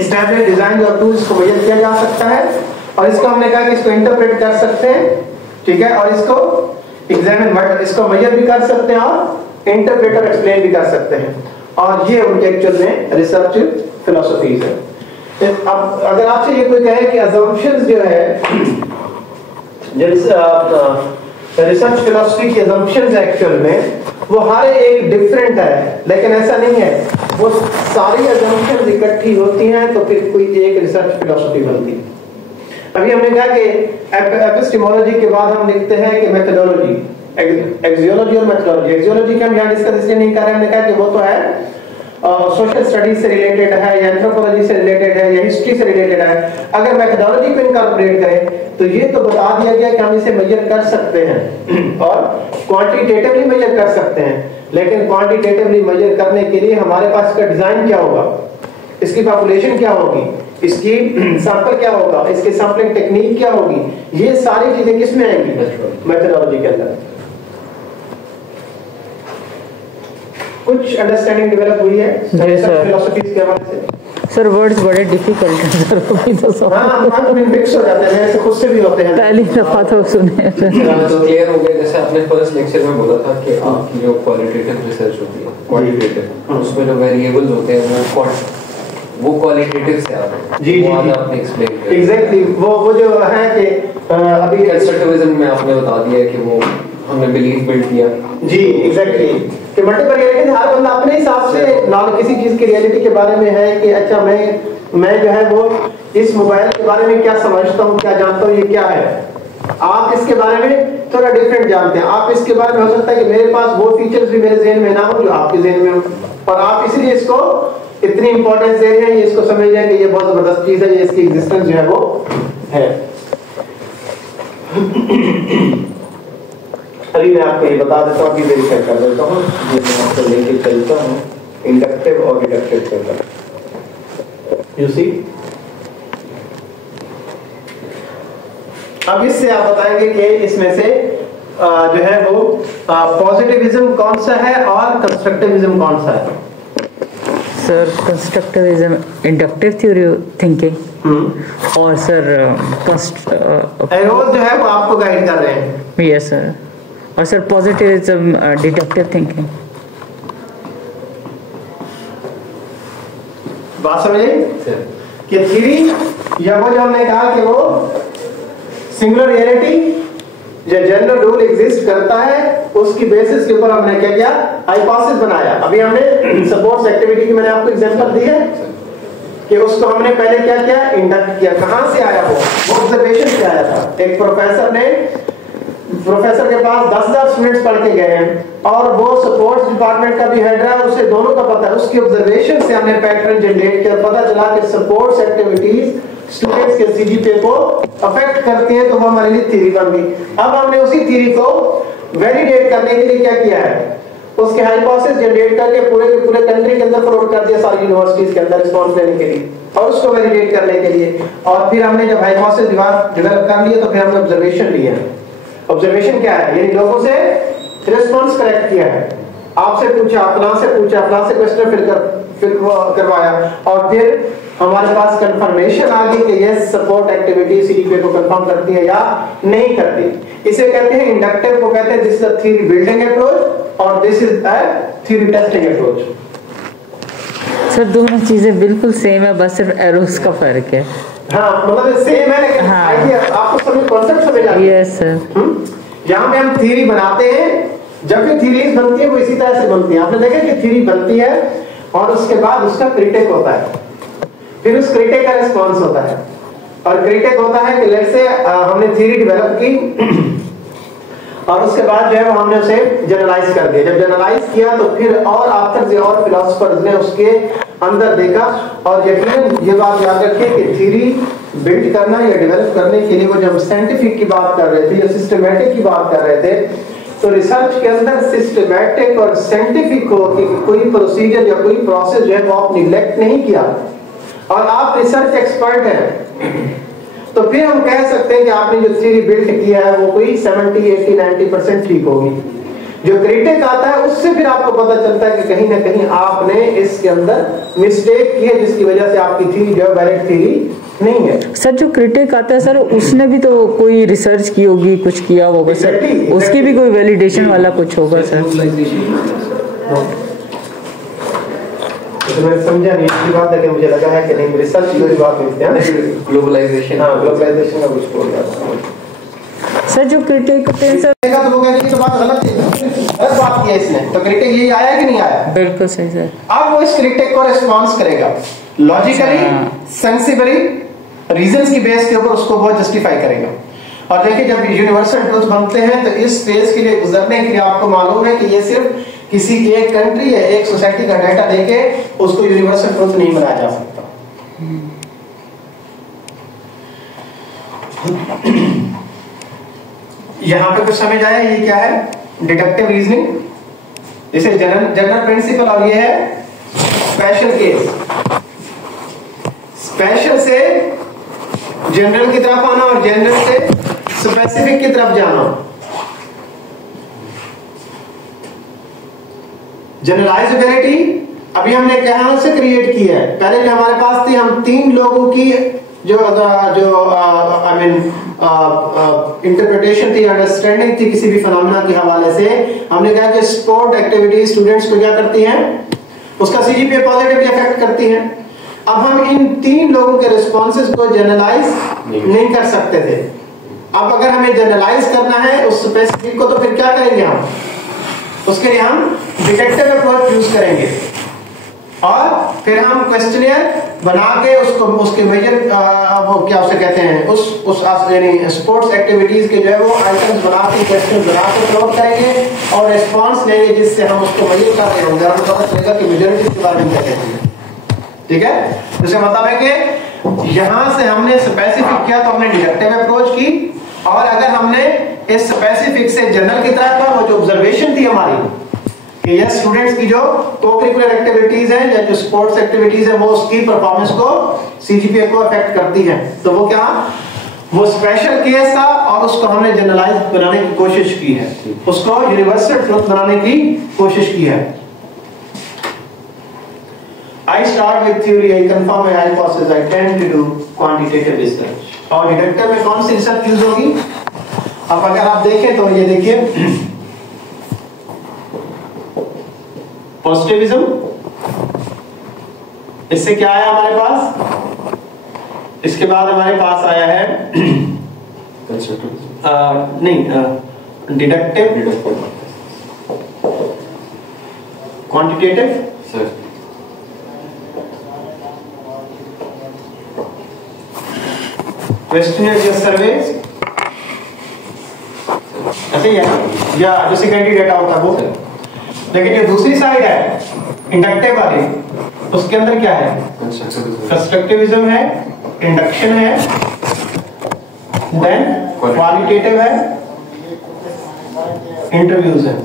Standard design और tools को major किया जा सकता है, और इसको हमने कहा कि इसको इंटरप्रेट कर सकते हैं, ठीक है, और इसको एग्जामिन इसको मेजर भी कर सकते हैं और इंटरप्रेट और एक्सप्लेन भी कर सकते हैं, और ये उनके एक्चुअल में रिसर्च फिलॉसफीज है। अब अगर आपसे ये कोई कहे कि अजम्पशंस जो है रिसर्च फिलॉसफी की अजम्पशंस एक्चुअल में वो हर एक डिफरेंट है, लेकिन ऐसा नहीं है, वो सारी अजम्पशंस इकट्ठी होती हैं तो फिर कोई एक रिसर्च फिलॉसफी बनती है। अभी हमने कहा कि एपिस्टेमोलॉजी के बाद हम लिखते हैं कि मेथोडोलॉजी, एक्सियोलॉजी और मेथोडोलॉजी। एक्सियोलॉजी का हम यहाँ डिस्कस इसलिए नहीं कर रहे हैं, हमने कहा कि वो तो है सोशल स्टडीज से रिलेटेड है या एंथ्रोपोलॉजी से रिलेटेड है या हिस्ट्री से रिलेटेड है। अगर मेथोडोलॉजी को इनकॉर्पोरेट करें तो ये तो बता दिया गया कि हम इसे मेजर कर सकते हैं और क्वांटिटेटिवली मेजर कर सकते हैं, लेकिन क्वांटिटेटिवली मेजर करने के लिए हमारे पास इसका डिजाइन क्या होगा, इसकी पॉपुलेशन क्या होगी, इसकी सैंपल क्या होगा, इसकी सैंपलिंग टेक्निक क्या होगी, ये सारी चीजें किसमें आएंगी, मेथोडोलॉजी के अंदर। कुछ अंडरस्टैंडिंग डेवलप हुई है फिलॉसफीज के हवाले से। सर वर्ड्स बड़े डिफिकल्ट हैं सर, अभी तो हाँ मिक्स हो जाते हैं, ऐसे खुद से भी होते हैं, पहली दफा तो सुने। तो क्लियर हो गया, जैसे आपने फर्स्ट लेक्चर में बोला था कि आपकी जो क्वालिटेटिव रिसर्च होती है, क्वालिटेटिव, उसमें जो वेरिएबल्स होते हैं वो क्वालिटेटिव से आते हैं। जी वो आपने एक्सप्लेन किया एग्जैक्टली, वो जो है कि अभी कंस्ट्रक्टिविज्म में आपने बता दिया कि वो हमने बिलीफ बिल्ड किया। जी एग्जैक्टली, कि मल्टीपल रियलिटी हर बंदा अपने हिसाब से नॉलेज किसी चीज की रियलिटी के बारे में है कि अच्छा मैं जो है वो इस मोबाइल के बारे में क्या समझता हूँ, क्या जानता हूँ, ये क्या है। आप इसके बारे में थोड़ा डिफरेंट जानते हैं, आप इसके बारे में हो सकता है कि मेरे पास वो फीचर्स भी मेरे ज़हन में ना हो जो आपके ज़हन में हो, और आप इसलिए इसको इतनी इंपॉर्टेंस दे रहे हैं, ये इसको समझ रहे हैं कि ये बहुत जबरदस्त चीज है, ये इसकी एग्जिस्टेंस जो है वो है। अभी मैं आपको ये बता देता हूँ, वेरीफाई कर देता हूँ, ये मैं आपको लेके चलता हूँ इंडक्टिव और डिडक्टिव के अंदर। यू सी, अब इससे आप बताएंगे कि इसमें से जो है वो पॉजिटिविज्म कौन सा है और कंस्ट्रक्टिविज्म कौन सा है। Sir constructivism inductive theory thinking, और सर एरोज जो है वो आपको गाइड कर रहे हैं। यस सर, और सर पॉजिटिविज्म डिडक्टिव थिंकिंग। बात समझे कि थ्योरी या वो जो हमने कहा कि वो सिंगुलर रियलिटी जो जनरल रूल एग्जिस्ट करता है, उसकी बेसिस के ऊपर हमने क्या किया, हाइपोथेसिस बनाया। अभी हमने सपोर्ट्स एक्टिविटी की मैंने आपको एग्जांपल दी है कि उसको हमने पहले क्या किया, इंडक्ट किया। कहां से आया वो ऑब्जर्वेशन से आया था। एक प्रोफेसर के पास 10,000 स्टूडेंट्स पढ़ के गए हैं और वो सपोर्ट्स डिपार्टमेंट का भी हेड रहा है, उसे दोनों का पता है, उसकी ऑब्जर्वेशन से हमने पैटर्न जनरेट किया, पता चला कि सपोर्ट्स एक्टिविटीज स्टूडेंट्स के सीजीपीए को अफेक्ट करती हैं, तो वो हमारे लिए थ्योरी बन गई। अब हमने उसी थ्योरी को वैलिडेट करने के लिए क्या किया है, उसके हाइपोथेसिस जनरेट करके पूरे कंट्री के अंदर फॉरवर्ड कर दिया सारी यूनिवर्सिटीज के अंदर रिस्पांस देने के लिए और उसको वैलिडेट करने के लिए। और फिर हमने जब हाइपोथेसिस डेवलप कर लिए तो फिर हमने ऑब्जर्वेशन लिया। ऑब्जर्वेशन क्या है, यानी लोगों से रिस्पांस कलेक्ट किया है, आपसे पूछा, फलां से पूछा, फलां से क्वेश्चन फिर करवाया, और फिर हमारे पास कंफर्मेशन आ गई कि यस सपोर्ट एक्टिविटी सीडीपीए को कंफर्म करती है या नहीं करती। इसे कहते हैं इंडक्टिव, को कहते हैं this is a theory building approach और this is a theory testing approach. Sir दोनों चीजें बिल्कुल सेम है, बस सिर्फ एरोस का फर्क है। हाँ मतलब सेम है, लेकिन आइडिया आपको समझ, कॉन्सेप्ट समझ आ गया। यस सर, यहाँ पे हम थ्योरी बनाते हैं, जब भी थ्योरीज बनती है वो इसी तरह से बनती है। आपने देखा कि थ्योरी बनती है और उसके बाद उसका क्रिटिक होता है, फिर उस क्रिटिक का रिस्पांस होता है, और क्रिटिक होता है कि लेट्स से हमने थ्योरी डेवलप की और उसके बाद जो है वो हमने उसे जनरलाइज कर दिया। जब जनरलाइज किया तो फिर और ऑथर्स और फिलोसोफर्स ने उसके अंदर देखा, और यकीनन ये बात याद रखें कि थ्योरी बिल्ड करना या डेवलप करने के लिए वो जब साइंटिफिक की बात कर रहे थे या सिस्टमैटिक की बात कर रहे थे, तो रिसर्च के अंदर सिस्टमैटिक और साइंटिफिक हो कि कोई प्रोसीजर या कोई प्रोसेस जो है वो आप निगलेक्ट नहीं किया और आप रिसर्च एक्सपर्ट हैं, तो फिर हम कह सकते हैं कि आपने जो थ्योरी बिल्ड किया है वो कोई 70, 80, 90% ठीक होगी। जो क्रिटिक आता है उससे फिर आपको पता चलता है कि कहीं ना कहीं आपने इसके अंदर मिस्टेक की है, जिसकी वजह से आपकी थ्योरी जो है वैलिड थ्योरी नहीं है। सर जो क्रिटिक आता है सर, उसने भी तो कोई रिसर्च की होगी, कुछ किया होगा सर, उसकी भी कोई वैलिडेशन वाला कुछ होगा सर। तो मैं समझा नहीं इसकी बात, लेकिन मुझे लगा है कि नहीं रिसर्च की बात करते हैं, ग्लोबलाइजेशन। हाँ ग्लोबलाइजेशन का कुछ बोल रहा सर जो क्रिटिक सर तो लोग कहेंगे तो बात गलत है, गलत बात किया इसने, तो क्रिटिक यही आया कि नहीं आया? बिल्कुल सही सर। अब वो इस क्रिटिक को रिस्पॉन्स करेगा लॉजिकली, सेंसिबली, रीजंस की बेस के ऊपर उसको वो जस्टिफाई करेगा। और देखिए जब यूनिवर्सल ट्रूथ बनते हैं तो इस फेज के लिए गुजरने के लिए आपको मालूम है कि ये सिर्फ किसी एक कंट्री या एक सोसाइटी का डाटा देके उसको यूनिवर्सल ट्रूथ नहीं बनाया जा सकता। यहां पे कुछ समझ आया? ये क्या है? डिडक्टिव रीजनिंग, जैसे जनरल प्रिंसिपल, और ये है स्पेशल केस। स्पेशल से जनरल की तरफ आना और जनरल से स्पेसिफिक की तरफ जाना। जनरलाइजेबिलिटी अभी हमने कहां से क्रिएट की है? पहले जो हमारे पास थी, हम 3 लोगों की जो आई मीन इंटरप्रिटेशन थी, अंडरस्टैंडिंग थी किसी भी फिनोमेना के हवाले से। हमने कहा कि स्पोर्ट एक्टिविटी स्टूडेंट्स को क्या करती हैं, उसका सीजीपीए पॉजिटिवली अफेक्ट करती हैं। अब हम इन 3 लोगों के रिस्पॉन्सेज को जनरलाइज नहीं कर सकते थे। अब अगर हमें जनरलाइज करना है उस स्पेसिफिक को, तो फिर क्या करेंगे हम? उसके लिए हम डिडक्टिव अप्रोच यूज करेंगे और फिर हम क्वेश्चनियर बना के उसको, उसके मेजर वो क्या उसे कहते हैं, उस यानी स्पोर्ट्स एक्टिविटीज के जो है वो आइटम्स बना के, क्वेश्चन बना के प्लॉट करेंगे और रिस्पॉन्स लेंगे, जिससे हम उसको मेजर कर रहे होंगे, हमें पता चलेगा कि मेजॉरिटी के बारे में क्या कहते हैं। ठीक है, इसका मतलब है कि यहां से हमने स्पेसिफिक किया तो हमने डिडक्टिव अप्रोच की, और अगर हमने इस स्पेसिफिक से जनरल की तरफ का वो जो ऑब्जर्वेशन थी हमारी कि यस स्टूडेंट्स की जो को-करिकुलर एक्टिविटीज हैं या जो स्पोर्ट्स एक्टिविटीज है वो उसकी परफॉर्मेंस को, सीजीपीए को अफेक्ट करती है, तो वो क्या, वो स्पेशल केस था और उसको हमने जनरलाइज बनाने की कोशिश की है, उसको यूनिवर्सल ट्रुथ बनाने की कोशिश की है। I start with theory, I confirm my hypothesis, I tend to do quantitative research। और डिडक्टिव में कौन सी रिसर्च यूज होगी? अब अगर आप देखें तो ये देखिए, पॉजिटिविज्म, इससे क्या आया हमारे पास? इसके बाद हमारे पास आया है नहीं डिडक्टिव, क्वांटिटेटिव, क्वेश्चनियर या सर्वेज, ऐसे ही है या जो सेकेंडरी डेटा होता है वो। लेकिन जो दूसरी साइड है इंडक्टिव वाली, उसके अंदर क्या है? कंस्ट्रक्टिविज्म है, इंडक्शन है, देन क्वालिटेटिव है, इंटरव्यूज है।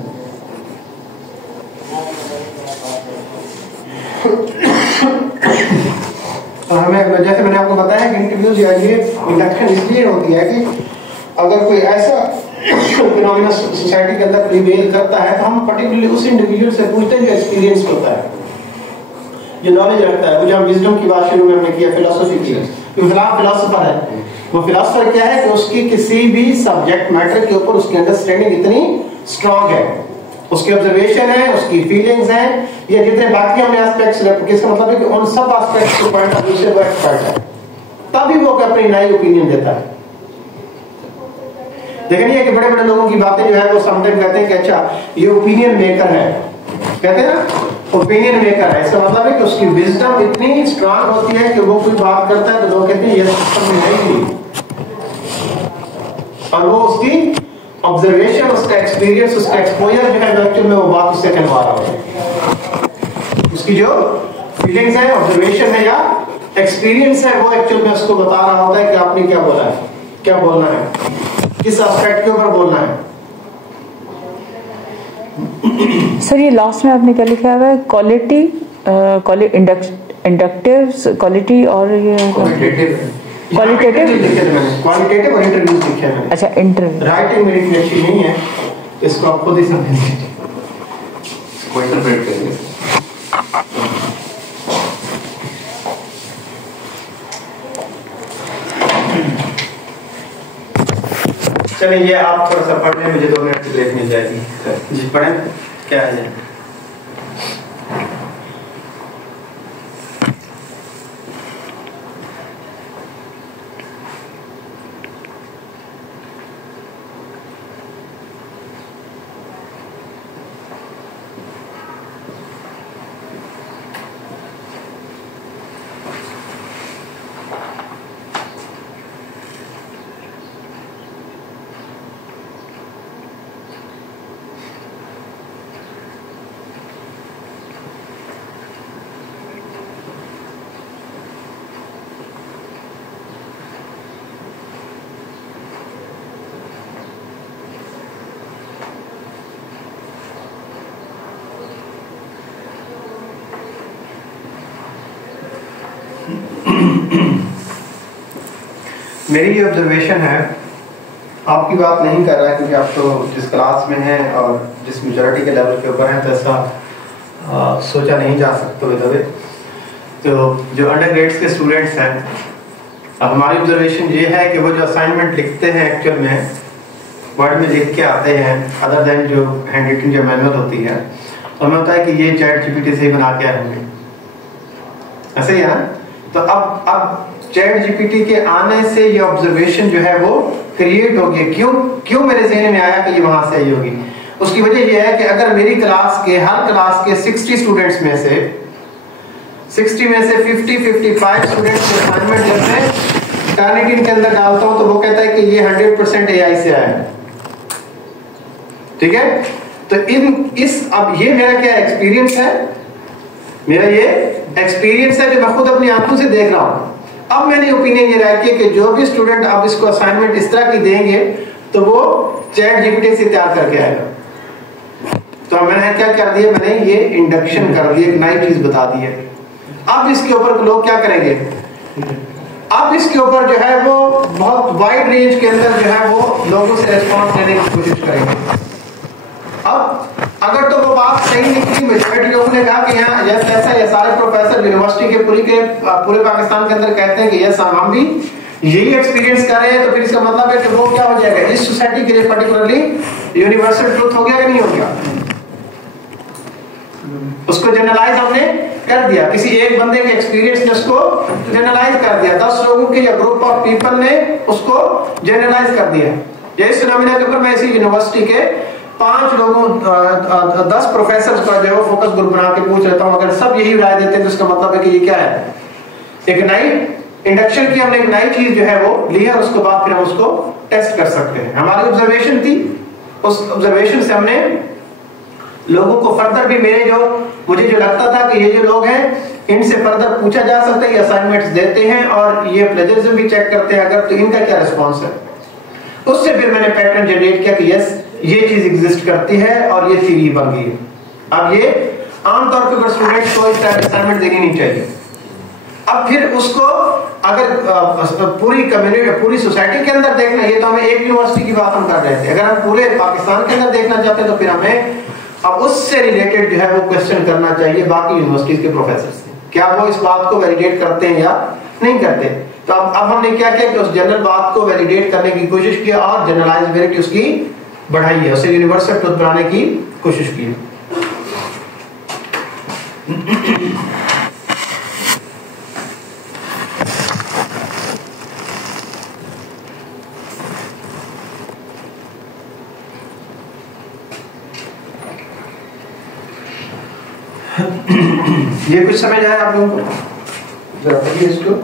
और हमें जैसे मैंने आपको बताया कि इंटरव्यूज या ये इंडक्शन इसलिए होती है कि अगर कोई ऐसा फिनोमेना सोसाइटी के अंदर प्रिवेल करता है तो हम पर्टिकुलरली उस इंडिविजुअल से पूछते हैं जो एक्सपीरियंस होता है, जो नॉलेज रखता है। वो जो हम विजडम की बात शुरू में हमने किया, फिलॉसफी की, फिलोसोफर है वो। फिलोसोफर क्या है कि उसकी किसी भी सब्जेक्ट मैटर के ऊपर उसकी अंडरस्टैंडिंग इतनी स्ट्रांग है, उसकी ऑब्जर्वेशन है, उसकी फीलिंग्स हैं, या जितने बाकी हमने एस्पेक्ट्स, इसका मतलब है कि उन सब एस्पेक्ट्स के पॉइंट ऑफ व्यू से वो एक्सपर्ट है, तभी वो अपनी नई ओपिनियन देता है। देखिए नहीं है कि बड़े बड़े लोगों की बातें जो है वो समटाइम कहते हैं कि अच्छा ये ओपिनियन मेकर है, कहते हैं ना ओपिनियन मेकर है, इसका मतलब है कि उसकी विजडम इतनी स्ट्रांग होती है कि वो कोई बात करता है तो लोग कहते हैं ये सिस्टम में है ही, और वो उसकी ऑब्जर्वेशन, उसका एक्सपीरियंस, उसका एक्सपोजर जो है एक्चुअल में वो बात उससे कहवा रहा है, उसकी जो फीलिंग्स है, ऑब्जर्वेशन है या एक्सपीरियंस है, वो एक्चुअल में उसको बता रहा होता है कि आपने क्या बोला है, क्या बोलना है, किस एस्पेक्ट के ऊपर बोलना है। सर ये लास्ट में आपने क्या लिखा हुआ है? क्वालिटी, इंडक्टिव, क्वालिटी और ये क्वालिटेटिव लिखे थे मैंने, क्वालिटेटिव और इंटरव्यूज लिखे हैं मैंने। अच्छा इंटरव्यू, राइटिंग मेरी इतनी अच्छी नहीं है इसको आप खुद ही समझेंगे, को इंटरप्रेट करेंगे। चलिए ये आप थोड़ा सा पढ़ लें, मुझे 2 मिनट की ब्रेक मिल जाएगी। जी पढ़ें, क्या है? मेरी ये ऑब्जर्वेशन है, आपकी बात नहीं कर रहा है क्योंकि आप तो जिस क्लास में हैं और जिस मेजॉरिटी के लेवल के ऊपर हैं तो ऐसा सोचा नहीं जा सकता विधवे। तो जो अंडर ग्रेड्स के स्टूडेंट्स हैं, अब हमारी ऑब्जर्वेशन ये है कि वो जो असाइनमेंट लिखते हैं एक्चुअल में वर्ड में लिख के आते हैं, अदर देन जो हैंड राइटिंग जो मैनुअल होती है, तो हमें होता है कि ये चैट जीपीटी से ही बना के आए होंगे, ऐसे ही है ना। तो अब चैट जीपीटी के आने से ये ऑब्जर्वेशन जो है वो क्रिएट होगी। क्यों मेरे ज़हन में आया कि ये वहां से आई होगी? उसकी वजह ये है कि अगर मेरी क्लास के हर क्लास के 60 स्टूडेंट्स में से 50-55 स्टूडेंट्स के असाइनमेंट जब मैं टर्निटिन के अंदर डालता हूं तो वो कहता है कि ये 100% एआई से आया है, ठीक है। तो अब ये मेरा क्या एक्सपीरियंस है, मेरा ये एक्सपीरियंस है जो मैं खुद अपनी आंखों से देख रहा हूं। अब मैंने ओपिनियन ये रखी है कि जो भी स्टूडेंट अब इसको असाइनमेंट इस तरह की देंगे तो वो चैट जीपीटी से तैयार करके आएगा। तो मैंने क्या कर दिया, मैंने ये इंडक्शन कर दिया, एक नई चीज बता दी है। अब इसके ऊपर लोग क्या करेंगे, अब इसके ऊपर जो है वो बहुत वाइड रेंज के अंदर जो है वो लोगों से रिस्पॉन्स लेने की कोशिश करेंगे। अब अगर तो वो बात सही निकली, मेजॉरिटी लोगों ने कहा कि यहाँ यस ऐसा, ये सारे प्रोफेसर यूनिवर्सिटी के पूरे पाकिस्तान के अंदर कहते हैं कि यस हम भी यही एक्सपीरियंस कर रहे हैं, तो फिर इसका मतलब है कि वो क्या हो जाएगा, इस सोसाइटी के लिए पर्टिकुलरली यूनिवर्सल ट्रूथ हो गया कि नहीं हो गया? उसको जनरलाइज हमने कर दिया, किसी एक बंदे के एक्सपीरियंस ने उसको जनरलाइज कर दिया, 10 लोगों के या ग्रुप ऑफ पीपल ने उसको जनरलाइज कर दिया। इस फिनोमेना के ऊपर मैं इसी यूनिवर्सिटी के 5 लोगों 10 प्रोफेसर का जो है फोकस ग्रुप बना के पूछ लेता हूं, अगर सब यही राय देते हैं तो इसका मतलब है कि ये क्या है, एक नई इंडक्शन की हमने एक नई चीज जो है वो ली है, उसके बाद फिर हम उसको टेस्ट कर सकते हैं। हमारी ऑब्जर्वेशन थी, उस ऑब्जर्वेशन से हमने लोगों को फर्दर भी मुझे जो लगता था कि ये जो लोग हैं इनसे फर्दर पूछा जा सकता है, ये असाइनमेंट्स देते हैं और ये प्लेजरिज्म भी चेक करते हैं अगर, तो इनका क्या रिस्पॉन्स है। उससे फिर मैंने पैटर्न जनरेट किया कि यस ये चीज एग्जिस्ट करती है और ये थ्योरी बन गई है। अब ये आमतौर पर स्टूडेंट्स को इस तरह असाइनमेंट देनी नहीं चाहिए। अब फिर उसको अगर पूरी कम्युनिटी पूरी सोसाइटी के अंदर देखना, ये तो हमें एक यूनिवर्सिटी की बात हम कर रहे थे, अगर हम पूरे पाकिस्तान के अंदर देखना चाहते हैं तो फिर हमें अब उससे रिलेटेड जो है वो क्वेश्चन करना चाहिए बाकी यूनिवर्सिटीज के प्रोफेसर से, क्या वो इस बात को वैलिडेट करते हैं या नहीं करते। तो अब हमने क्या किया कि उस जनरल बात को वैलिडेट करने की कोशिश की और जनरलाइजेबिलिटी उसकी बढ़ाई है, उसे यूनिवर्सल ट्रुथ बनाने की कोशिश की। ये कुछ समझ आया आप लोगों को? जरा पढ़िए इसको।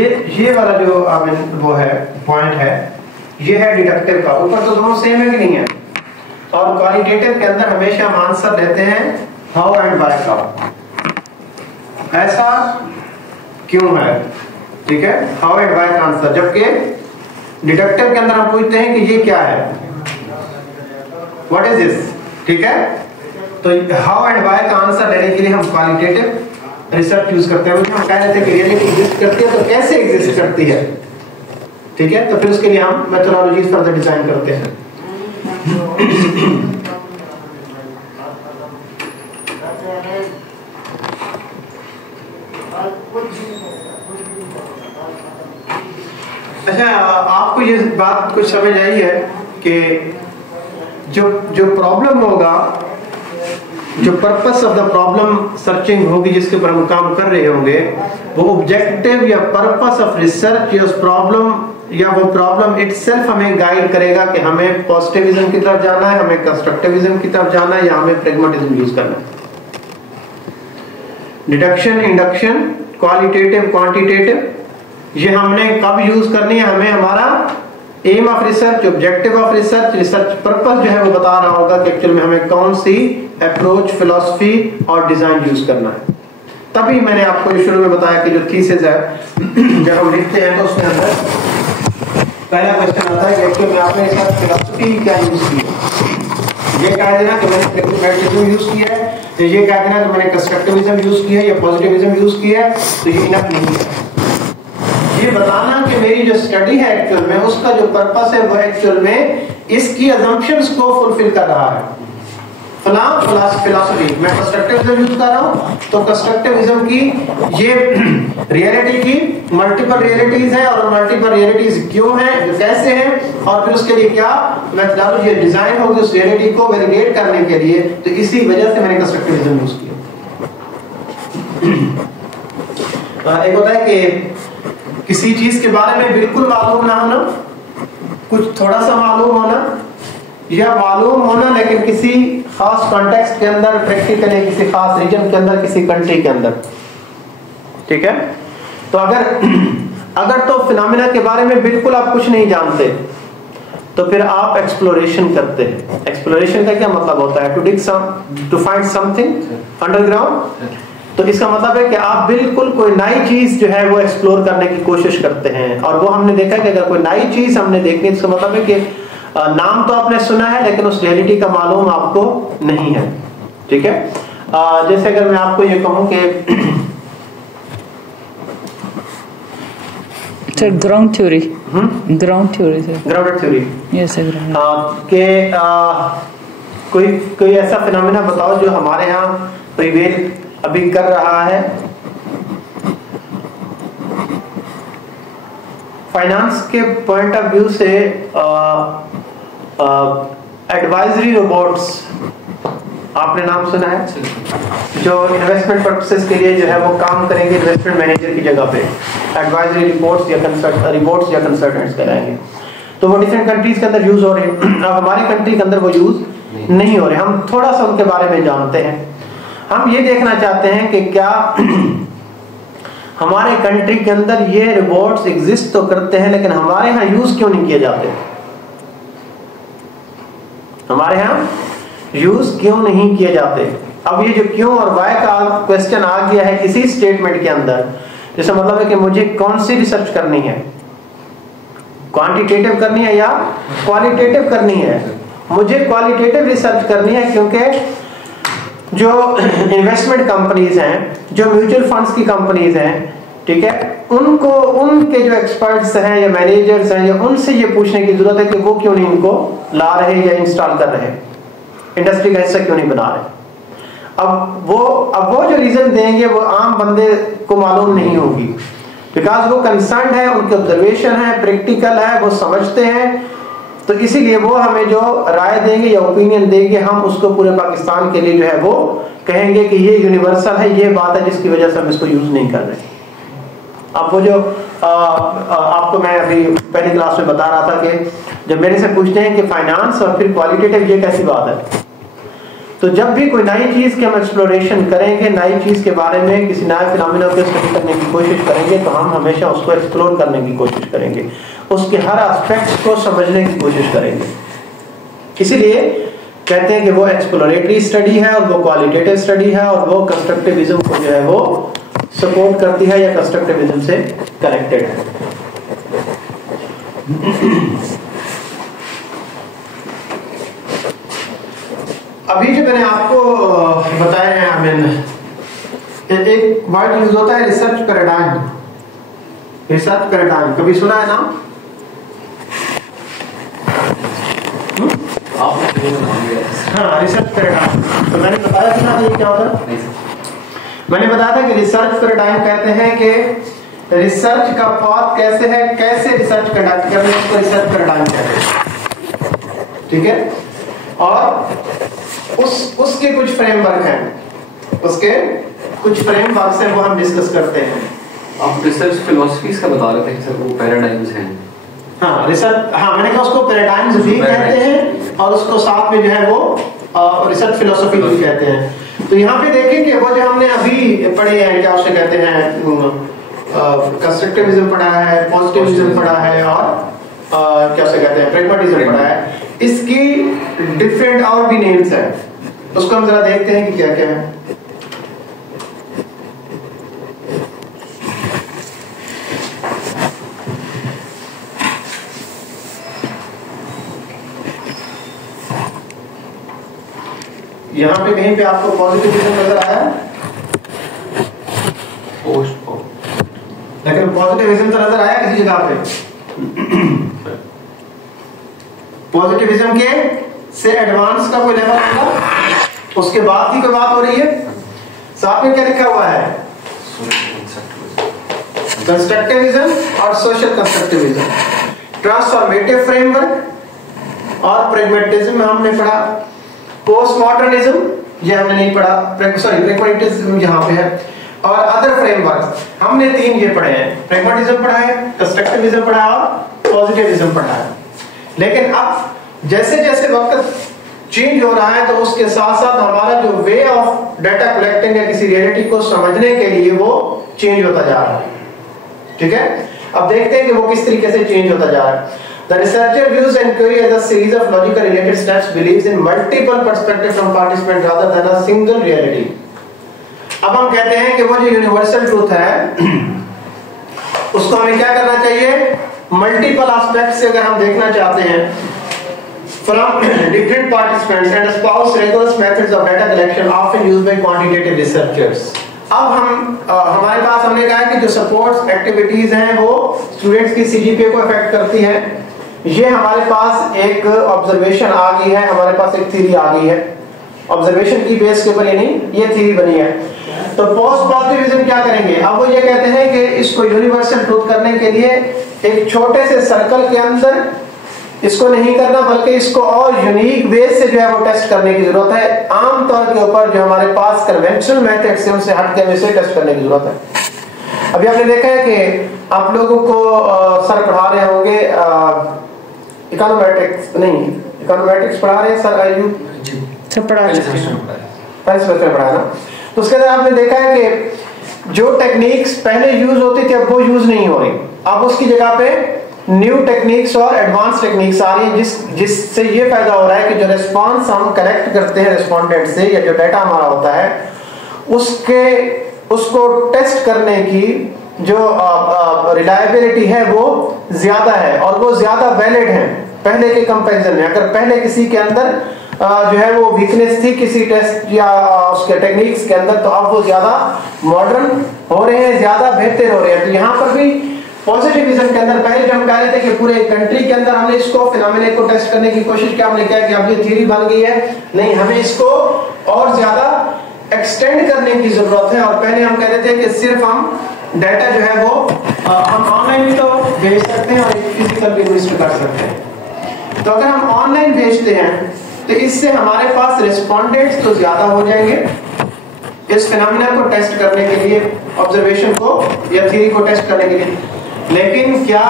ये वाला जो वो है पॉइंट है, ये है डिडक्टिव का। ऊपर तो दोनों सेम है कि नहीं है? और क्वालिटेटिव के अंदर हमेशा हम आंसर लेते हैं हाउ एंड व्हाई का, ऐसा क्यों है, ठीक है, हाउ एंड व्हाई का आंसर। जबकि डिडक्टिव के अंदर हम पूछते हैं कि ये क्या है, व्हाट इज दिस, ठीक है। तो हाउ एंड व्हाई का आंसर लेने के लिए हम क्वालिटेटिव रिसर्च यूज करते हैं। हम कह रहे थे कि रियलिटी एग्जिस्ट करती है, तो कैसे एग्जिस्ट करती है, ठीक है। तो फिर उसके लिए हम मेथोडोलॉजीज फर्दर डिजाइन करते हैं। अच्छा, आपको ये बात कुछ समझ आई है कि जो प्रॉब्लम होगा, जो purpose of the problem searching होगी जिसके ऊपर हम काम कर रहे होंगे, वो ऑब्जेक्टिव या पर्पस ऑफ रिसर्च या उस प्रॉब्लम या वो प्रॉब्लम इटसेल्फ हमें गाइड करेगा कि हमें पॉजिटिविज्म की तरफ जाना है, हमें कंस्ट्रक्टिविज्म की तरफ जाना है, या हमें प्रेगमेटिज्म यूज करना है। डिडक्शन, इंडक्शन, क्वालिटेटिव, क्वांटिटेटिव, ये हमने कब यूज करनी है? हमें हमारा aim of research, objective of research, research purpose जो है वो बता रहा होगा कि एक्चुअल में हमें कौन सी अप्रोच, फिलॉसफी और डिजाइन यूज करना है। तभी मैंने आपको शुरू में बताया कि जो थीसिस है जब हम लिखते हैं तो उसके अंदर पहला क्वेश्चन आता है कि एक्चुअल में आपने इसका फिलॉसफी क्या यूज की है। ये कह देना कि मैंने प्रेगमेटिज्म यूज किया है, तो ये कह देना कि मैंने कंस्ट्रक्टिविज्म यूज किया है या पॉजिटिविज्म यूज किया है, तो ये इनफ नहीं है। ये बताना कि मेरी जो स्टडी है एक्चुअल में उसका जो पर्पस है वो एक्चुअल में इसकी अजम्पशंस को फुलफिल कर रहा है। फिलॉसफी मैं कंस्ट्रक्टिविज्म यूज कर रहा हूं, तो कंस्ट्रक्टिविज्म की ये रियलिटी की मल्टीपल रियलिटीज है, और मल्टीपल रियलिटीज क्यों हैं, कैसे हैं, और फिर उसके लिए क्या मेथोडोलॉजी डिजाइन होगी उस रियलिटी को वैलिडेट करने के लिए। तो इसी वजह से मैंने कंस्ट्रक्टिविज्म यूज किया। एक होता है कि किसी चीज के बारे में बिल्कुल मालूम ना होना, कुछ थोड़ा सा मालूम होना, या मालूम होना लेकिन किसी खास कॉन्टेक्स्ट के अंदर, प्रैक्टिकली किसी खास रीजन के अंदर, किसी कंट्री के अंदर, ठीक है। तो अगर तो फिनोमेना के बारे में बिल्कुल आप कुछ नहीं जानते, तो फिर आप एक्सप्लोरेशन करते हैं। एक्सप्लोरेशन का क्या मतलब होता है? To find something underground. तो इसका मतलब है कि आप बिल्कुल कोई नई चीज जो है वो एक्सप्लोर करने की कोशिश करते हैं। और वो हमने देखा है कि अगर कोई नई चीज हमने देखनी है, इसका मतलब है कि नाम तो आपने सुना है लेकिन उस रियलिटी का मालूम आपको नहीं है, ठीक है। जैसे अगर मैं आपको ये कहूं कि ग्राउंड थ्योरी, ग्राउंड थ्योरी से ग्राउंडेड थ्योरी, यस सर, कि कोई ऐसा फिनोमेना बताओ जो हमारे यहाँ प्रिवेल अभी कर रहा है। फाइनेंस के पॉइंट ऑफ व्यू से एडवाइजरी रोबोट्स आपने नाम सुना है, जो इन्वेस्टमेंट पर्पसेस के लिए जो है वो काम करेंगे इन्वेस्टमेंट मैनेजर की जगह पे। एडवाइजरी रिपोर्ट्स या कंसल्टेंट्स कराएंगे। तो वो डिफरेंट कंट्रीज के अंदर यूज हो रहे हैं। अब हमारी कंट्री के अंदर वो यूज नहीं हो रहे। हम थोड़ा सा उनके बारे में जानते हैं। हम ये देखना चाहते हैं कि क्या हमारे कंट्री के अंदर ये रोबोट्स एग्जिस्ट तो करते हैं, लेकिन हमारे यहाँ यूज क्यों नहीं किए जाते? हमारे यहाँ यूज क्यों नहीं किए जाते? अब ये जो क्यों और वाई का क्वेश्चन आ गया है इसी स्टेटमेंट के अंदर, जिसका मतलब है कि मुझे कौन सी रिसर्च करनी है, क्वांटिटेटिव करनी है या क्वालिटेटिव करनी है? मुझे क्वालिटेटिव रिसर्च करनी है, क्योंकि जो इन्वेस्टमेंट कंपनीज हैं, जो म्यूचुअल फंड्स की कंपनीज हैं, ठीक है, उनको उनके जो एक्सपर्ट्स हैं या मैनेजर्स हैं, या उनसे ये पूछने की जरूरत है कि वो क्यों नहीं इनको ला रहे या इंस्टॉल कर रहे, इंडस्ट्री का हिस्सा क्यों नहीं बना रहे। अब वो जो रीजन देंगे वो आम बंदे को मालूम नहीं होगी, बिकॉज वो कंसर्न है, उनके ऑब्जर्वेशन है, प्रैक्टिकल है, वो समझते हैं। तो इसीलिए वो हमें जो राय देंगे या ओपिनियन देंगे, हम उसको पूरे पाकिस्तान के लिए जो है वो कहेंगे कि ये यूनिवर्सल है, ये बात है जिसकी वजह से हम इसको यूज नहीं कर रहे। अब वो जो आपको मैं अभी पहली क्लास में बता रहा था कि जब मेरे से पूछते हैं कि फाइनेंस और फिर क्वालिटेटिव ये कैसी बात है, तो जब भी कोई नई चीज की हम एक्सप्लोरेशन करेंगे, नई चीज के बारे में किसी नए फिनोमेना को स्टडी करने की कोशिश करेंगे, तो हम हमेशा उसको एक्सप्लोर करने की कोशिश करेंगे, उसके हर एस्पेक्ट्स को समझने की कोशिश करेंगे। इसीलिए कहते हैं कि वो एक्सप्लोरेटरी स्टडी है और वो क्वालिटेटिव स्टडी है और वो कंस्ट्रक्टिविज्म को जो है वो सपोर्ट करती है या कंस्ट्रक्टिविज्म से कनेक्टेड है। अभी जो मैंने आपको बताया है, आई मीन एक वर्ड यूज होता है रिसर्च पैराडाइम। रिसर्च पैराडाइम कभी सुना है नाम? हाँ, रिसर्च पैराडाइम। तो मैंने बताया था ना ये क्या होता है? मैंने बताया था कि रिसर्च पैराडाइम कहते हैं कि रिसर्च का पाथ कैसे है, कैसे रिसर्च कंडक्ट करना है, उसको रिसर्च पैराडाइम कहते हैं। ठीक है, और उसके कुछ फ्रेमवर्क हैं, उसके कुछ फ्रेमवर्क हैं, वो हम डिस्कस करते हैं। आप रिसर्च फिलोसफीज का बता रहे थे सर, वो पैराडाइम्स हैं। हाँ, रिसर्च, हाँ मैंने कहा उसको पैराडाइम्स भी कहते हैं और उसको साथ में जो है वो रिसर्च फिलोसफी भी कहते हैं। तो यहाँ पे देखें कि वो जो हमने अभी पढ़े हैं, क्या उसे कहते हैं, कंस्ट्रक्टिविज्म पढ़ा है, पॉजिटिविज्म पढ़ा है और क्या उसे कहते हैं, प्रैग्मेटिज्म पढ़ा है। इसकी डिफरेंट और भी नेम्स हैं, उसको हम जरा देखते हैं कि क्या क्या है। यहां पे कहीं पे आपको पॉजिटिविज्म नजर आया? लेकिन पॉजिटिविज्म तो नजर आया किसी जगह पे? पॉजिटिविज्म के से एडवांस का कोई लेवल होगा, उसके बाद की कोई बात हो रही है। साथ में क्या लिखा हुआ है? कंस्ट्रक्टिविज्म और सोशल कंस्ट्रक्टिविज्म, ट्रांसफॉर्मेटिव फ्रेमवर्क और प्रैग्मेटिज्म में हमने पढ़ा। पोस्ट मॉडर्निज्म ये हमने नहीं पढ़ा, प्रैग्मेटिज्म यहाँ पे है, और अदर फ्रेमवर्क हमने तीन ये पढ़े हैं, प्रैग्मेटिज्म पढ़ा है, कंस्ट्रक्टिविज्म पढ़ा और पॉजिटिविज्म पढ़ा है। लेकिन अब जैसे जैसे वक्त चेंज हो रहा है तो उसके साथ साथ हमारा जो वे ऑफ डाटा कलेक्टिंग या किसी रियलिटी को समझने के लिए वो चेंज होता जा रहा है। ठीक है, अब देखते हैं कि वो किस तरीके से चेंज होता जा रहा है। The researcher views inquiry as a series of logical related steps, believes in multiple perspectives from participants rather than a single reality. अब हम कहते हैं कि वो जो यूनिवर्सल ट्रूथ है उसको हमें क्या करना चाहिए, मल्टीपल एस्पेक्ट से अगर हम देखना चाहते हैं, from different participants and espouse rigorous methods of data collection often used by quantitative researchers. अब हमारे पास हमने कहा है कि जो सपोर्ट्स एक्टिविटीज हैं वो स्टूडेंट्स की सीजीपीए को अफेक्ट करती हैं। ये हमारे पास एक ऑब्जर्वेशन आ गई है, हमारे पास एक थ्योरी आ गई है, ऑब्जर्वेशन की बेस के ऊपर यानी ये थ्योरी बनी है। तो पोस्ट पॉजिटिविज्म क्या करेंगे, अब वो ये कहते हैं कि इसको यूनिवर्सल ट्रूथ करने के लिए एक छोटे से सर्कल के अंदर इसको नहीं करना, बल्कि इसको और यूनिक बेस से जो है वो टेस्ट करने की जरूरत है। आम तौर के ऊपर जो हमारे पास कन्वेंशनल मेथड्स हैं उनसे हट के हमें इसे टेस्ट करने की जरूरत है। अभी आपने देखा है कि आप लोगों को सर पढ़ा रहे होंगे इकोनोमेट्रिक्स, नहीं इकोनोमेट्रिक्स पढ़ा रहे हैं सर, आयु सब पढ़ा पढ़ा ना। तो उसके अंदर आपने देखा है कि जो टेक्निक्स पहले यूज होती थी अब वो यूज नहीं हो रही, अब उसकी जगह पे न्यू टेक्निक्स और एडवांस टेक्निक्स आ रही है, जिससे ये फायदा हो रहा है कि जो रिस्पांस हम कलेक्ट करते हैं रिस्पोंडेंट से या जो डाटा हमारा होता है उसको टेस्ट करने की जो रिलायबिलिटी है वो ज्यादा है और वो ज्यादा वैलिड है पहले के कंपैरिजन में। अगर पहले किसी के अंदर जो है वो वीकनेस थी किसी टेस्ट या उसके टेक्निक्स के अंदर, तो अब वो ज्यादा मॉडर्न हो रहे हैं, ज्यादा बेहतर हो रहे हैं। तो यहाँ पर भी पॉजिटिविज्म के अंदर पहले जो हम कह रहे थे कि पूरे कंट्री के अंदर हमने इसको फिनोमेना को टेस्ट करने की कोशिश की, हमने क्या कि अब ये थ्योरी बन गई है, नहीं हमें इसको और ज्यादा एक्सटेंड करने की जरूरत है। और पहले हम कह रहे थे कि सिर्फ हम डाटा जो है वो हम ऑनलाइन भी तो भेज सकते हैं और फिजिकल भी इन्वेस्ट कर सकते हैं। तो अगर हम ऑनलाइन भेजते हैं तो इससे हमारे पास रिस्पोंडेंट्स तो ज्यादा हो जाएंगे इस फिनोमेना को टेस्ट करने के लिए, ऑब्जर्वेशन को या थ्योरी को टेस्ट करने के लिए। लेकिन क्या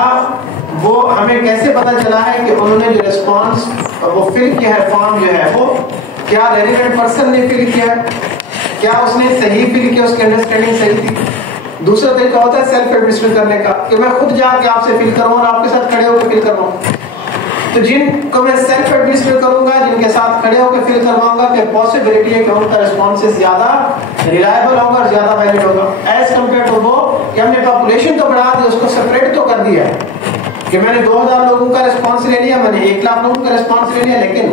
वो हमें कैसे पता चला है कि उन्होंने जो रिस्पांस वो फिल किया है फॉर्म जो है वो क्या रेलिवेंट पर्सन ने फिल किया, क्या उसने सही फिल किया, उसकी अंडरस्टैंडिंग सही थी। दूसरा तरीका होता है सेल्फ एडमिनिस्ट्रेट करने का, कि मैं खुद जाके आपसे फिल करवाऊं और आपके साथ खड़े होकर फिल करवाऊं। तो जिनको मैं सेल्फ एडमिनिस्ट्रेट करूंगा, जिनके साथ खड़े होकर फिल करवाऊंगा, कि पॉसिबिलिटी है कि उनका रिस्पॉन्सेस ज्यादा रिलायबल होगा और ज्यादा वैलिड होगा एज कम्पेयर टू वो कि हमने पॉपुलेशन तो बढ़ा दी, उसको सेपरेट तो कर दिया कि मैंने 2000 लोगों का रिस्पॉन्स ले लिया, मैंने 1 लाख लोगों का रिस्पॉन्स ले लिया। लेकिन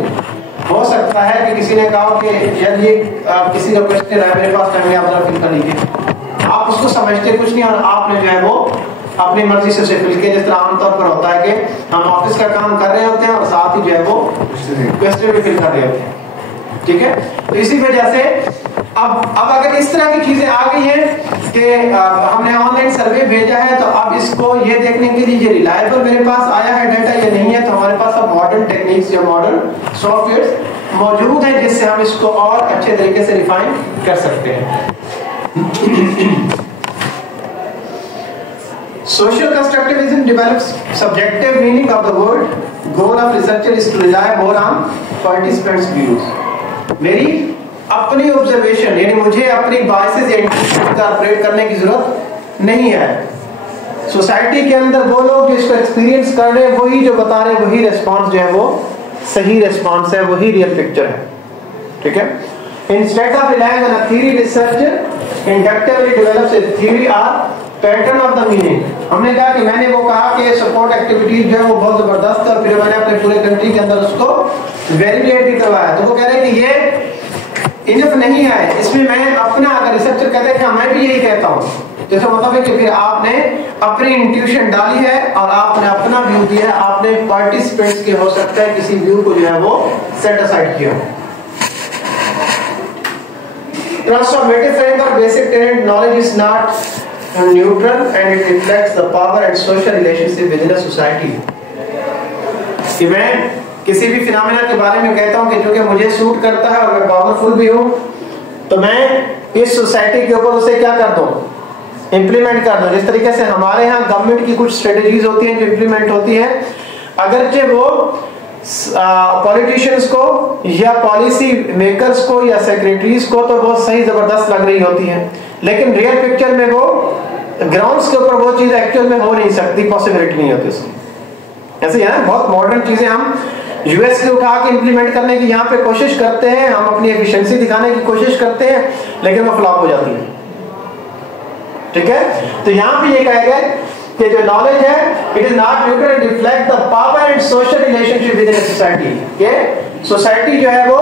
हो सकता है कि किसी ने कहा कि यार ये किसी का क्वेश्चन है मेरे पास टाइम, आप जरा फिल कर लीजिए। आप उसको समझते कुछ नहीं और आपने जो है वो अपनी मर्जी से उसे फिल किया। जिस तरह आमतौर पर होता है कि हम ऑफिस का काम कर रहे होते हैं और साथ ही जो है वो क्वेश्चन भी फिल कर रहे होते हैं, ठीक है। तो इसी वजह से अब अगर इस तरह की चीजें आ गई हैं कि हमने ऑनलाइन सर्वे भेजा है, तो अब इसको ये देखने के लिए ये रिलायबल मेरे पास आया है डाटा या नहीं है, तो हमारे पास अब मॉडर्न टेक्निक्स या मॉडर्न सॉफ्टवेयर मौजूद है जिससे हम इसको और अच्छे तरीके से रिफाइन कर सकते हैं। Social constructivism develops subjective meaning of the word. Goal of researcher is to rely more on participants' views. मेरी अपनी ऑब्जर्वेशन यानी मुझे अपनी बायसेस या इंट्यूशन का ऑपरेट करने की जरूरत नहीं है। सोसाइटी के अंदर वो लोग जो इसको एक्सपीरियंस कर रहे हैं वही जो बता रहे हैं, वही रिस्पॉन्स जो है वो सही रिस्पॉन्स है, वही रियल पिक्चर है, ठीक है। Instead of relying on a theory, researcher inductively develops a theory or pattern of the meaning. हमने कहा कि मैंने वो कहा कि सपोर्ट एक्टिविटीज जो है वो बहुत जबरदस्त है और फिर मैंने अपने पूरे कंट्री के अंदर उसको वेरीफाइड भी करवाया। तो वो कह रहे हैं कि ये इनफ नहीं है, इसमें मैं अपना, अगर रिसर्चर कहते हैं कि मैं भी यही कहता हूँ, जैसे मतलब है कि फिर आपने अपनी इंट्यूशन डाली है और आपने अपना व्यू दिया है, आपने पार्टिसिपेंट्स के हो सकता है किसी व्यू को जो है वो सेट असाइड किया। Transformative framework basic tenet knowledge is not neutral and it reflects the power and social relationship within a society. कि मैं किसी भी फिनोमेना के बारे में कहता हूँ कि जो कि मुझे सूट करता है और मैं पावरफुल भी हूँ, तो मैं इस सोसाइटी के ऊपर उसे क्या कर दूँ, इम्प्लीमेंट कर दूँ। जिस तरीके से हमारे यहाँ गवर्नमेंट की कुछ स्ट्रेटेजीज होती हैं जो इम्प्लीमेंट होती है, अगरचे वो पॉलिटिशियंस को या पॉलिसी मेकर्स को या सेक्रेटरीज को तो वो सही जबरदस्त लग रही होती है, लेकिन रियल पिक्चर में वो ग्राउंड्स के ऊपर वो चीज एक्चुअल में हो नहीं सकती, पॉसिबिलिटी नहीं होती उसकी। ऐसे है ना, बहुत मॉडर्न चीजें हम यूएस से उठा के इंप्लीमेंट करने की यहाँ पे कोशिश करते हैं, हम अपनी एफिशिएंसी दिखाने की कोशिश करते हैं, लेकिन वो फ्लॉप हो जाती है, ठीक है। तो यहाँ पे ये कहा गया कि जो नॉलेज है it is not neutral, it reflect the power and social relationship with in society. ये सोसाइटी जो है वो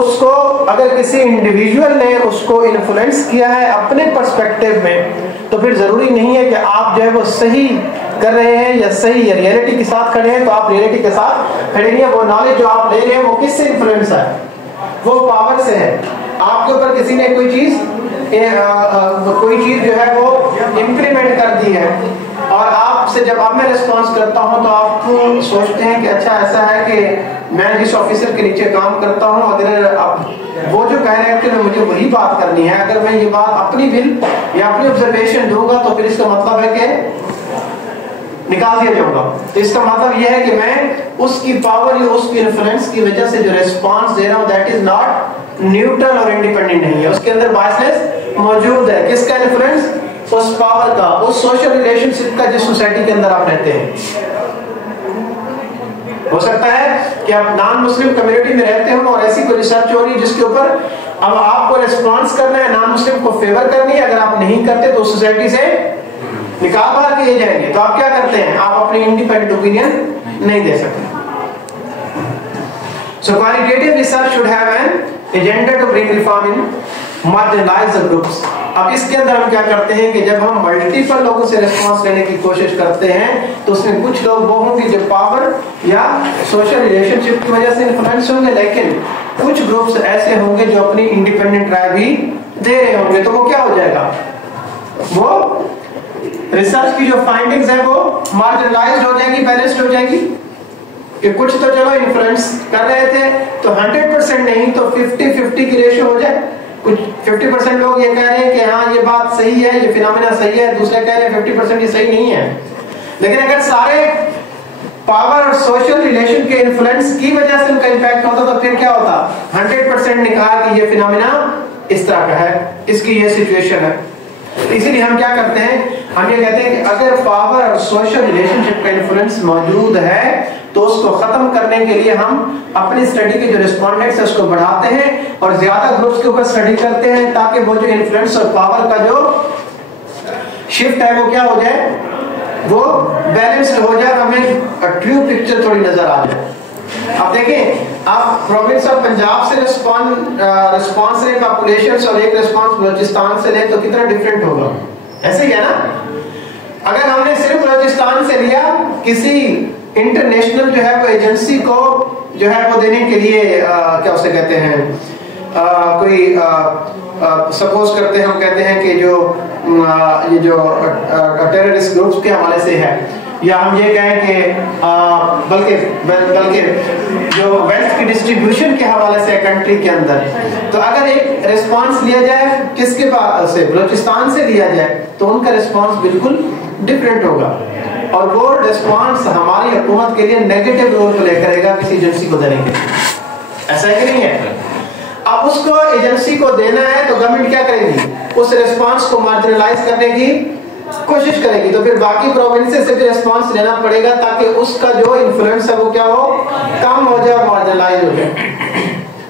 उसको अगर किसी इंडिविजुअल ने उसको इन्फ्लुएंस किया है अपने पर्सपेक्टिव में, तो फिर जरूरी नहीं है कि आप जो है वो सही कर रहे हैं या सही या रियलिटी के साथ खड़े हैं तो आप रियलिटी के साथ खड़े नहीं है। वो नॉलेज जो आप ले रहे हैं वो किससे इन्फ्लुएंस है, वो पावर से है। आपके ऊपर किसी ने कोई चीज जो है वो इम्प्लीमेंट कर दी है और आपसे जब अब मैं रिस्पॉन्स करता हूं तो आप सोचते हैं कि अच्छा ऐसा है कि मैं जिस ऑफिसर के नीचे काम करता हूं, अगर अब वो जो कह रहे हैं कि मुझे वही बात करनी है, अगर मैं ये बात अपनी विल या अपनी ऑब्जर्वेशन दूंगा तो फिर इसका मतलब है कि निकाल दिया जाऊंगा। तो इसका मतलब यह है कि मैं उसकी पावर या उसकी इन्फ्लुएंस की वजह से जो रिस्पॉन्स दे रहा हूं दैट इज नॉट न्यूट्रल और इंडिपेंडेंट नहीं है, उसके अंदर बायसनेस मौजूद है। किसका इन्फ्लुएंस? उस पावर का, उस सोशल रिलेशनशिप का जिस सोसाइटी के अंदर आप रहते हैं। हो सकता है कि आप नॉन मुस्लिम कम्युनिटी में रहते हो और ऐसी कोई रिसर्च हो रही है जिसके ऊपर अब आपको रिस्पॉन्स करना है, नॉन मुस्लिम को फेवर करनी है, अगर आप नहीं करते तो सोसाइटी से निकाल बाहर किए जाएंगे। तो आप क्या करते हैं, आप अपनी इंडिपेंडेंट ओपिनियन नहीं दे सकते। So qualitative research should have an agenda to bring reform in marginalized groups. अब इसके अंदर हम क्या करते हैं कि जब हम मल्टीपल लोगों से रिस्पांस लेने की कोशिश करते हैं तो उसमें कुछ लोग वो होंगे जो पावर या सोशल रिलेशनशिप की वजह से इन्फ्लुएंस होंगे, लेकिन कुछ ग्रुप्स ऐसे होंगे जो अपनी इंडिपेंडेंट राय भी दे रहे होंगे। तो वो क्या हो जाएगा, वो रिसर्च की जो फाइंडिंग्स है वो मार्जिनलाइज्ड हो जाएगी, बैलेंस्ड हो जाएगी। कि कुछ तो चलो इन्फ्लुएंस कर रहे थे तो 100% नहीं तो 50-50 की रेशियो हो जाए। कुछ 50% लोग ये कह रहे हैं कि हाँ ये बात सही है, ये फिनोमेना सही है, दूसरे कह रहे हैं 50% ये सही नहीं है। लेकिन अगर सारे पावर और सोशल रिलेशन के इन्फ्लुएंस की वजह से उनका इम्पैक्ट होता तो फिर क्या होता? 100% ने कहा कि ये फिनोमेना इस तरह का है, इसकी ये सिचुएशन है। इसीलिए हम क्या करते हैं, हम ये कहते हैं कि अगर पावर और सोशल रिलेशनशिप का इन्फ्लुएंस मौजूद है तो उसको खत्म करने के लिए हम अपनी स्टडी के जो रिस्पोंडेंट्स है उसको बढ़ाते हैं और ज्यादा ग्रुप्स के ऊपर स्टडी करते हैं ताकि वो जो इन्फ्लुएंस और पावर का जो शिफ्ट है वो क्या हो जाए, वो बैलेंस्ड हो जाए, हमें ट्रू पिक्चर थोड़ी नजर आ जाए। अब देखें, आप प्रोविंस ऑफ पंजाब से रिस्पांस लें पॉपुलेशन और एक रिस्पांस बलूचिस्तान से लें तो कितना डिफरेंट होगा? ऐसे ही है ना। अगर हमने सिर्फ बलूचिस्तान से लिया, किसी इंटरनेशनल जो है वो एजेंसी को जो है वो देने के लिए क्या उसे कहते हैं, कोई सपोज करते हैं, हम कहते हैं कि जो ये जो टेररिस्ट ग्रुप्स के हवाले से है, या हम ये कहें कि बल्कि जो वेल्थ की डिस्ट्रीब्यूशन के हवाले से कंट्री के अंदर, तो अगर एक रिस्पांस लिया जाए किसके पास से, बलूचिस्तान से लिया जाए, तो उनका रिस्पांस बिल्कुल डिफरेंट होगा और वो रिस्पांस हमारी हुकूमत के लिए नेगेटिव रोल प्ले करेगा किसी एजेंसी को देने के लिए। ऐसा है कि नहीं है? अब उसको एजेंसी को देना है तो गवर्नमेंट क्या करेगी, उस रिस्पांस को मार्जिनलाइज करने की कोशिश करेगी, तो फिर बाकी प्रोविंसेस से भी रिस्पांस लेना पड़ेगा ताकि उसका जो इन्फ्लुएंस है वो क्या हो, कम हो जाए, मार्जिनलाइज हो जाए।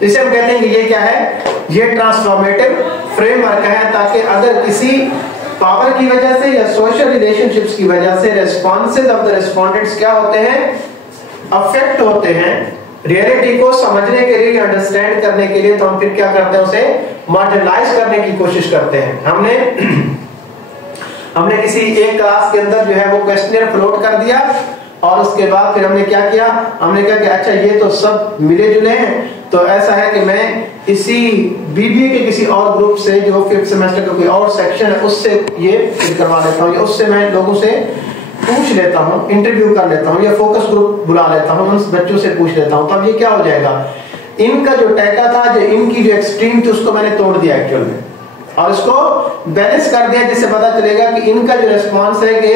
इसे हम कहते हैं कि ये क्या है, ये ट्रांसफॉर्मेटिव फ्रेमवर्क है ताकि अगर किसी पावर की वजह से या सोशल रिलेशनशिप्स की वजह से रिस्पॉन्सेज ऑफ द रिस्पोंडेंट्स क्या होते हैं, अफेक्ट होते हैं, रियलिटी को समझने के लिए, अंडरस्टैंड करने के लिए, तो हम फिर क्या करते हैं, उसे मार्जिनलाइज करने की कोशिश करते हैं। हमने किसी एक क्लास के अंदर जो है वो क्वेश्चनर फ्लोट कर दिया और उसके बाद फिर हमने क्या किया, हमने कहा कि अच्छा ये तो सब मिले जुले हैं, तो ऐसा है कि मैं इसी बीबीए के किसी और ग्रुप से जो 5th सेमेस्टर का कोई और सेक्शन है उससे ये करवा लेता हूँ, या उससे मैं लोगों से पूछ लेता हूँ, इंटरव्यू कर लेता हूँ, या फोकस ग्रुप बुला लेता हूँ, उन बच्चों से पूछ लेता हूँ। तब ये क्या हो जाएगा, इनका जो टैका था, जो इनकी जो एक्सट्रीम थी उसको मैंने तोड़ दिया एक्चुअल में और उसको बैलेंस कर दिया, जिससे पता चलेगा कि इनका जो रिस्पॉन्स है कि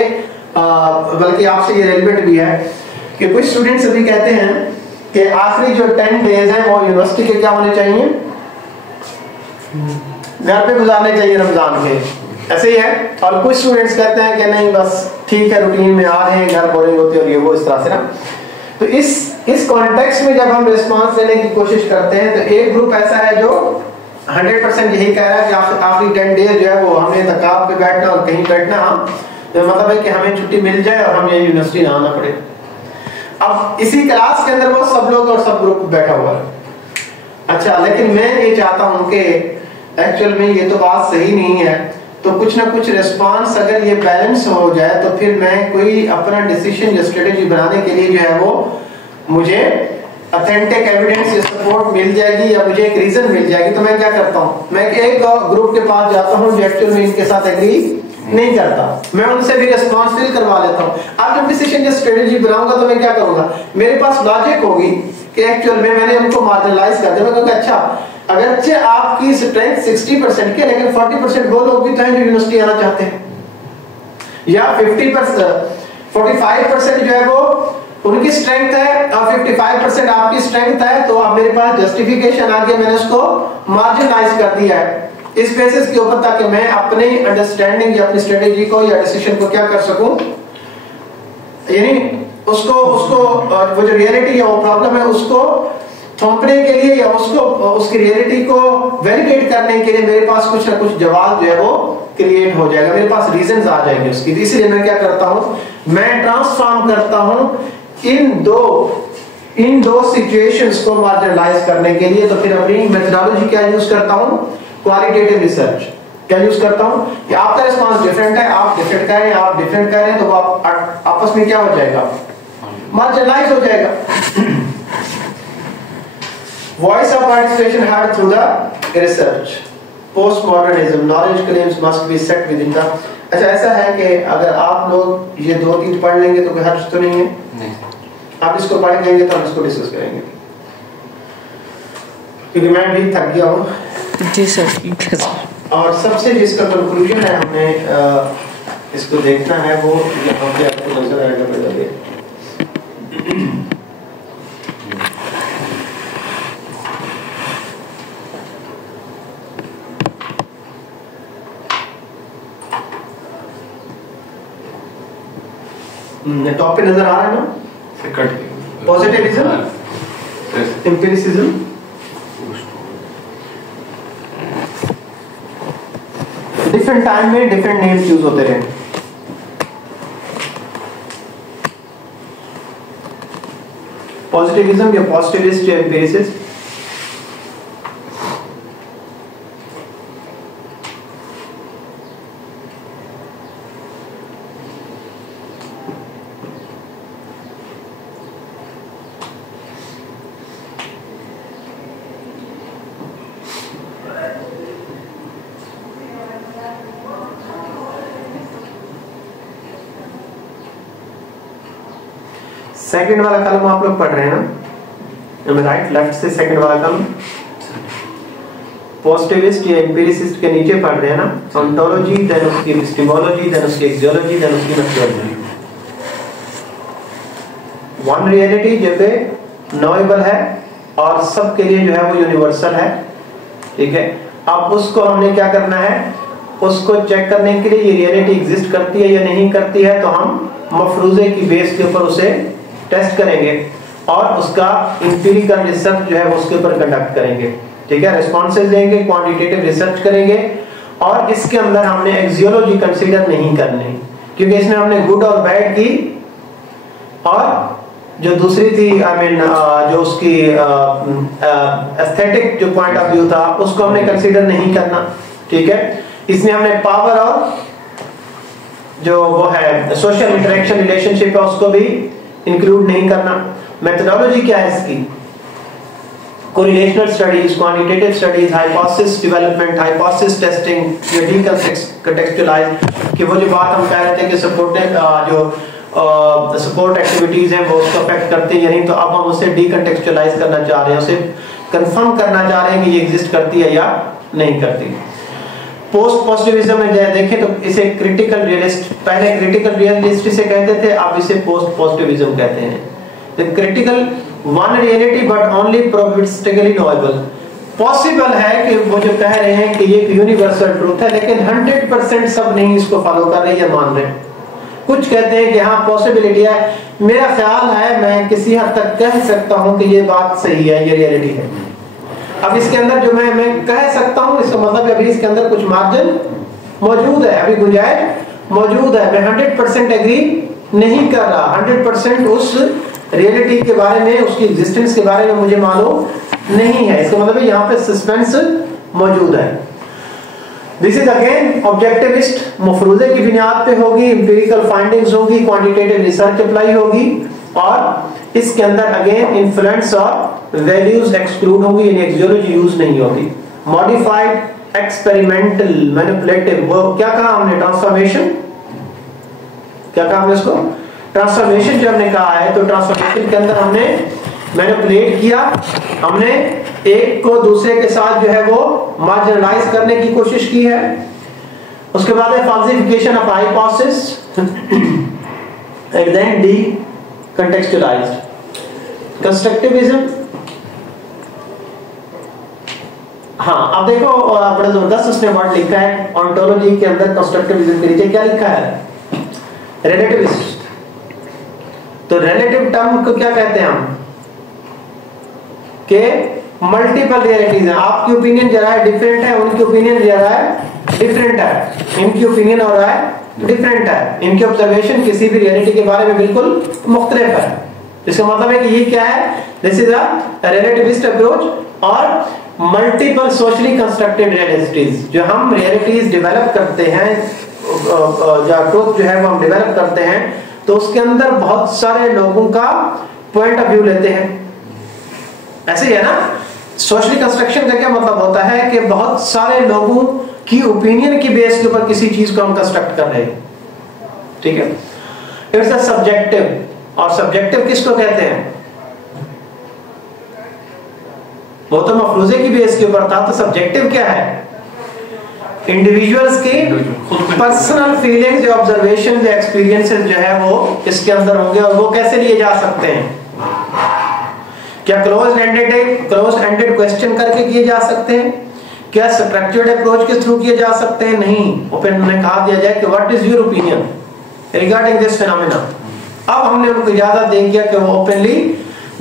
बल्कि आपसे ये रेलिवेंट भी है कि कुछ स्टूडेंट्स अभी कहते हैं कि आखिरी जो 10 डेज हैं वो यूनिवर्सिटी के क्या होने चाहिए, घर पे गुजारने चाहिए रमजान के, ऐसे ही है। और कुछ स्टूडेंट्स कहते हैं कि नहीं बस ठीक है, रूटीन में आ रहे हैं, घर बोरिंग होती है और ये वो इस तरह से ना। तो इस कॉन्टेक्स्ट में जब हम रिस्पांस लेने की कोशिश करते हैं तो एक ग्रुप ऐसा है जो 100% यही कह रहा है कि आखिरी 10 डेज जो है वो हमें तकाब पे बैठना और कहीं बैठना, तो मतलब है कि हमें छुट्टी मिल जाए और हमें यूनिवर्सिटी ना आना पड़े। अब इसी क्लास के अंदर वो सब लोग और सब ग्रुप बैठा हुआ है। अच्छा, लेकिन मैं ये चाहता हूं कि एक्चुअल में ये तो बात सही नहीं है, तो कुछ ना कुछ रिस्पांस अगर ये बैलेंस हो जाए तो फिर मैं कोई अपना डिसीजन या स्ट्रेटेजी बनाने के लिए जो है वो मुझे ऑथेंटिक एविडेंस या सपोर्ट मिल जाएगी या मुझे एक रीजन मिल जाएगी। तो मैं क्या करता हूँ, मैं एक ग्रुप के पास जाता हूँ जो एक्चुअल में इनके साथ एग्री नहीं करता, मैं उनसे भी रिस्पांस फिल करवा लेता हूँ। अब जब डिसीजन या स्ट्रेटेजी बनाऊंगा तो मैं क्या करूंगा, मेरे पास लॉजिक होगी कि एक्चुअल में मैंने उनको मार्जिनलाइज कर दिया। मैं कहूँगा अच्छा, अगरचे आपकी स्ट्रेंथ 60% के, लेकिन 40% वो लोग भी तो हैं जो यूनिवर्सिटी आना चाहते हैं, या 45% जो है वो उनकी स्ट्रेंथ है और 55% आपकी स्ट्रेंथ है, तो अब मेरे पास जस्टिफिकेशन आ गया, मैंने उसको मार्जिनलाइज कर दिया है इस बेसिस के ऊपर, ताकि मैं अपने अंडरस्टैंडिंग या अपनी स्ट्रेटेजी को या डिसीजन को क्या कर सकूं, यानी उसको वो जो रियलिटी या वो प्रॉब्लम है उसको थोपने के लिए या उसको उसकी रियलिटी को वैलिडेट करने के लिए मेरे पास कुछ ना कुछ जवाब जो है वो क्रिएट हो जाएगा, मेरे पास रीजंस आ जाएंगे उसकी। इसलिए मैं क्या करता हूं, मैं ट्रांसफॉर्म करता हूं इन दो सिचुएशंस को मार्जिनलाइज करने के लिए। तो फिर अपनी मेथोडोलॉजी क्या यूज करता हूं, क्वालिटेटिव रिसर्च क्या यूज करता हूं कि आपका रिस्पांस डिफरेंट है, आप डिफरेंट कह रहे हैं, आप डिफरेंट कह रहे हैं, तो आप आपस में क्या हो जाएगा, मार्जिनलाइज हो जाएगा। Voice of participation had through the research. Postmodernism, knowledge claims must be set within the. अच्छा, ऐसा है कि अगर आप लोग ये 2-3 पढ़ लेंगे तो कोई हर्ज तो नहीं है? नहीं। आप इसको पढ़ लेंगे तो हम इसको डिस्कस करेंगे, क्योंकि मैं भी थक गया हूँ। जी सर। और सबसे जिसका कंक्लूजन है हमें इसको देखना है वो यहाँ पे आपको नजर आएगा। टॉप पे नजर आ रहा है ना? पॉजिटिविज्म, एम्पिरिसिज्म, डिफरेंट टाइम में डिफरेंट नेम्स यूज होते रहे। पॉजिटिविज्म या पॉजिटिविस्ट या एम्पिरिसिस्ट। सेकंड वाला कलम आप लोग पढ़ रहे हैं ना, राइट लेफ्ट से सेकंड वाला कलम पॉजिटिविस्ट या एम्पिरिसिस्ट के नीचे पढ़ रहे हैं ना, ऑन्टोलॉजी, देन उसकी एपिस्टेमोलॉजी, देन उसकी एक्सियोलॉजी, देन उसकी मेथोडोलॉजी। वन रियलिटी जो कि नोएबल है और सबके लिए जो है वो यूनिवर्सल है, ठीक है। अब उसको हमने क्या करना है, उसको चेक करने के लिए ये रियलिटी एग्जिस्ट करती है या नहीं करती है, तो हम मफरूजे की बेस के ऊपर उसे टेस्ट करेंगे और उसका इंपीरिकल रिसर्च जो है वो उसके ऊपर कंडक्ट करेंगे, ठीक है। रिस्पॉन्सेज लेंगे, क्वांटिटेटिव रिसर्च करेंगे और इसके अंदर हमने एक्सियोलॉजी कंसीडर नहीं करनी, क्योंकि इसमें हमने गुड और बैड की और जो दूसरी थी जो उसकी एस्थेटिक जो पॉइंट ऑफ व्यू था उसको हमने कंसीडर नहीं करना, ठीक है। इसमें हमने पावर और जो वो है सोशल इंटरेक्शन रिलेशनशिप है उसको भी इंक्लूड नहीं करना। मेथोडोलॉजी क्या है इसकी, correlational studies, quantitative studies, hypothesis development, hypothesis testing, ये डीकंटेक्चुअलाइज कि वो जो बात हम कह रहे थे कि सपोर्ट एक्टिविटीज हैं वो उसको अफेक्ट करती है या नहीं, तो अब हम उसे डीकंटेक्चुअलाइज करना चाह रहे हैं, उसे कंफर्म करना चाह रहे हैं कि ये एग्जिस्ट करती है या नहीं करती। पोस्ट पॉजिटिविज्म में देखें तो इसे क्रिटिकल रियलिस्ट, पहले क्रिटिकल रियलिस्ट से कहते थे, अब इसे पोस्ट पॉजिटिविज्म कहते हैं। The critical one reality but only probabilistically knowable, possible है कि वो जो कह रहे हैं कि ये यूनिवर्सल ट्रूथ है, लेकिन 100% सब नहीं इसको फॉलो कर रहे या मान रहे। कुछ कहते हैं कि हाँ पॉसिबिलिटी है, मेरा ख्याल है मैं किसी हद तक कह सकता हूं कि ये बात सही है, ये रियलिटी है। अब इसके अंदर जो मैं कह सकता हूं, इसका मतलब अभी इसके अंदर कुछ मार्जिन मौजूद है, अभी गुंजाइश मौजूद है। मैं 100% एग्री नहीं कर रहा, 100% उस रियलिटी के बारे में, उसकी एग्जिस्टेंस के बारे में मुझे मालूम नहीं है। इसका मतलब यहाँ पे सस्पेंस मौजूद है। दिस इज अगेन ऑब्जेक्टिविस्ट, मफरूजे की बुनियाद पे होगी, एम्पिरिकल फाइंडिंग्स होगी, क्वांटिटेटिव रिसर्च अप्लाई होगी और इसके अंदर अगेन इन्फ्लुएंस और वैल्यूज एक्सक्लूड होगी, यानी एक्सियोलॉजी यूज नहीं होगी। मॉडिफाइड एक्सपेरिमेंटल मैनिपुलेटिव, वो क्या कहा हमने, ट्रांसफॉर्मेशन, क्या कहा हमने इसको, ट्रांसफॉर्मेशन जो हमने कहा है, तो ट्रांसफॉर्मेशन के अंदर हमने मैनिपुलेट किया, हमने एक को दूसरे के साथ जो है वो मार्जिनलाइज करने की कोशिश की है। उसके बाद है falsification of hypothesis and then decontextualized. Constructivism, हाँ अब देखो बड़ा जबरदस्त उसने वर्ड लिखा है ऑन्टोलॉजी के अंदर, कंस्ट्रक्टिविज्म के नीचे क्या लिखा है, रिलेटिविस्ट। तो रिलेटिव टर्म को क्या कहते हैं हम, के मल्टीपल रियलिटीज हैं। आपकी ओपिनियन जरा है डिफरेंट है, उनकी ओपिनियन जरा है डिफरेंट है, इनकी ओपिनियन और है डिफरेंट है, इनकी ऑब्जर्वेशन किसी भी रियलिटी के बारे में बिल्कुल मुख्तलिफ है। इसका मतलब है कि ये क्या है, दिस इज अ रिलेटिविस्ट अप्रोच। और मल्टीपल सोशली कंस्ट्रक्टेड रियलिटीज, जो हम रियलिटीज डेवलप करते हैं, जो ट्रूथ जो है वो हम डेवलप करते हैं, तो उसके अंदर बहुत सारे लोगों का पॉइंट ऑफ व्यू लेते हैं। ऐसे ही है ना, सोशली कंस्ट्रक्शन का क्या मतलब होता है कि बहुत सारे लोगों की ओपिनियन की बेस के ऊपर किसी चीज को हम कंस्ट्रक्ट कर रहे हैं, ठीक है। इट्स अ सब्जेक्टिव, और सब्जेक्टिव किसको कहते हैं, वो तो मफरूजे की बेस के ऊपर था, तो सब्जेक्टिव क्या है, इंडिविजुअल्स की पर्सनल फीलिंग्स, जो ऑब्जर्वेशन, जो एक्सपीरियंसेस जो है वो इसके अंदर होंगे। और वो कैसे लिए जा सकते हैं? क्या क्लोज एंडेड क्वेश्चन करके किए जा सकते हैं? क्या स्ट्रक्चर्ड अप्रोच के थ्रू किए जा सकते हैं? नहीं, ओपन में कहा दिया जाए कि what is your opinion regarding this phenomena. अब हमने उनको इजाजत दे दिया कि वो ओपनली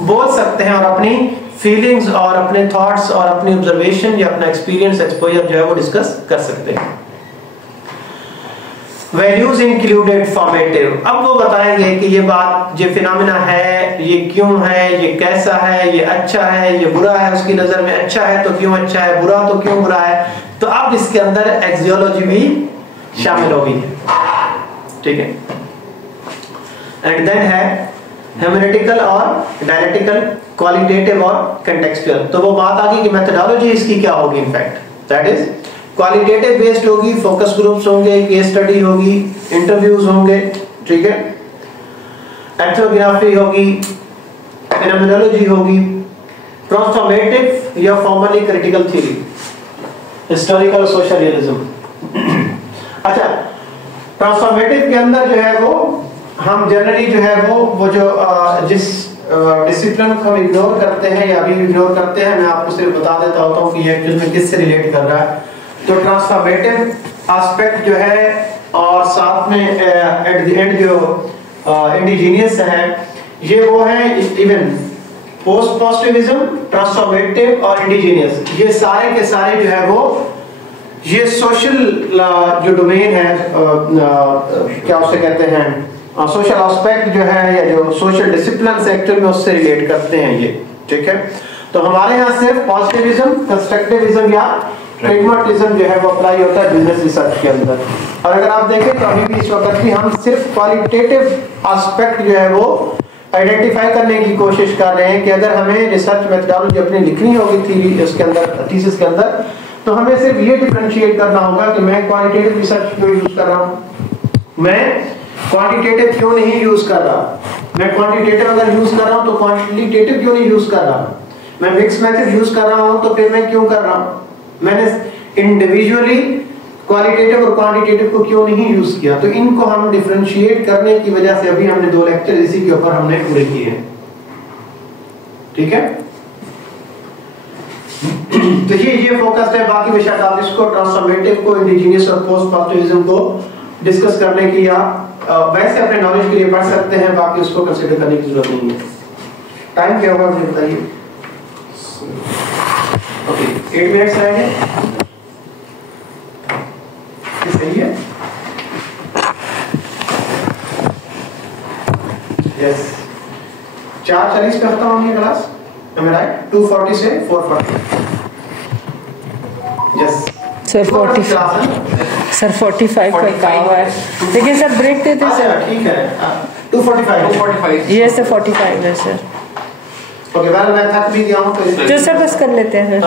बोल सकते हैं और अपनी फीलिंग्स और अपने थॉट्स और अपनी ऑब्जर्वेशन या अपना एक्सपीरियंस, एक्सपोजर जो है वो डिस्कस कर सकते हैं। वैल्यूज इंक्लूडेड फॉर्मेटिव, अब वो बताएंगे कि ये बात, ये फिनोमेना है, ये क्यों है, ये कैसा है, ये अच्छा है, ये बुरा है, उसकी नजर में अच्छा है तो क्यों अच्छा है, बुरा तो क्यों बुरा है। तो अब इसके अंदर एक्सियोलॉजी भी शामिल होगी, ठीक है। एंड देन है हेमेनेटिकल और डायलेक्टिकल, क्वालिटेटिव और कंटेक्सचुअल। तो वो बात आ गई कि मेथोडोलॉजी इसकी क्या होगी, in fact that is qualitative based होगी, फोकस ग्रुप्स होंगे, केस स्टडी होगी, इंटरव्यूज होंगे, ठीक है, एथनोग्राफी होगी, फेनोमेनोलॉजी होगी, ट्रांसफॉर्मेटिव या formally critical theory, historical social realism. अच्छा, ट्रांसफॉर्मेटिव के अंदर जो है वो हम जनरली जो है वो जो जिस डिसिप्लिन को हम इग्नोर करते हैं या अभी इग्नोर करते हैं, मैं आपको सिर्फ बता देता होता हूँ कि ये एक्चुअल में किससे रिलेट कर रहा है। तो ट्रांसफॉर्मेटिव एस्पेक्ट जो है और साथ में एट द एंड जो इंडिजीनियस है, ये वो है इवन पोस्ट पॉजिटिविज्म, ट्रांसफॉर्मेटिव और इंडिजीनियस, ये सारे के सारे जो है वो ये सोशल जो डोमेन है, क्या उसे कहते हैं, सोशल एस्पेक्ट जो है या जो सोशल डिसिप्लिन सेक्टर में उससे रिलेट करते हैं ये, ठीक है। तो हमारे यहाँ सिर्फ पॉजिटिविज्म, कंस्ट्रक्टिविज्म या प्रैग्मेटिज्म जो है वो अप्लाई होता है बिजनेस रिसर्च के अंदर। और अगर आप देखें तो अभी भी इस वक्त भी हम सिर्फ क्वालिटेटिव एस्पेक्ट जो है वो आइडेंटिफाई करने की कोशिश कर रहे हैं कि अगर हमें रिसर्च मेथोडोलॉजी अपनी लिखनी होगी थ्योरी उसके अंदर, थीसिस के अंदर, तो हमें सिर्फ ये डिफरेंशिएट करना होगा कि मैं क्वालिटेटिव रिसर्च क्यों यूज कर रहा हूं, मैं क्वांटिटेटिव क्यों नहीं यूज कर रहा, मैं क्वांटिटेटिव अगर यूज कर रहा हूं तो क्वांटिटेटिव क्यों नहीं यूज कर रहा, मैं मिक्स मेथड यूज कर रहा हूं तो फिर मैं क्यों कर रहा हूं, मैंने इंडिविजुअली क्वालिटेटिव और क्वांटिटेटिव को क्यों नहीं यूज किया। तो इनको हम डिफरेंशिएट करने की वजह से अभी हमने 2 लेक्चर इसी के ऊपर हमने पूरे किए हैं, ठीक है। तो ये फोकस है, बाकी विषय आप इसको ट्रांसफॉर्मेटिव को, इंडिजीनियस और पोस्ट पॉजिटिविज्म को डिस्कस करने की या वैसे अपने नॉलेज के लिए पढ़ सकते हैं, बाकी उसको कंसीडर करने की जरूरत नहीं है। टाइम क्या होगा मुझे बताइए। ओके, 8 मिनट्स रहेंगे, सही है। यस, 4:40 पे खत्म होगी क्लास, am I right? 2:40 से 4:40। यस सर 45 का कहा हुआ है, लेकिन सर ब्रेक देते सर। ठीक है, 2:45 ये सर 45 है सर। ओके, वेल मैं थक भी गया हूं तो सर बस कर लेते हैं फिर।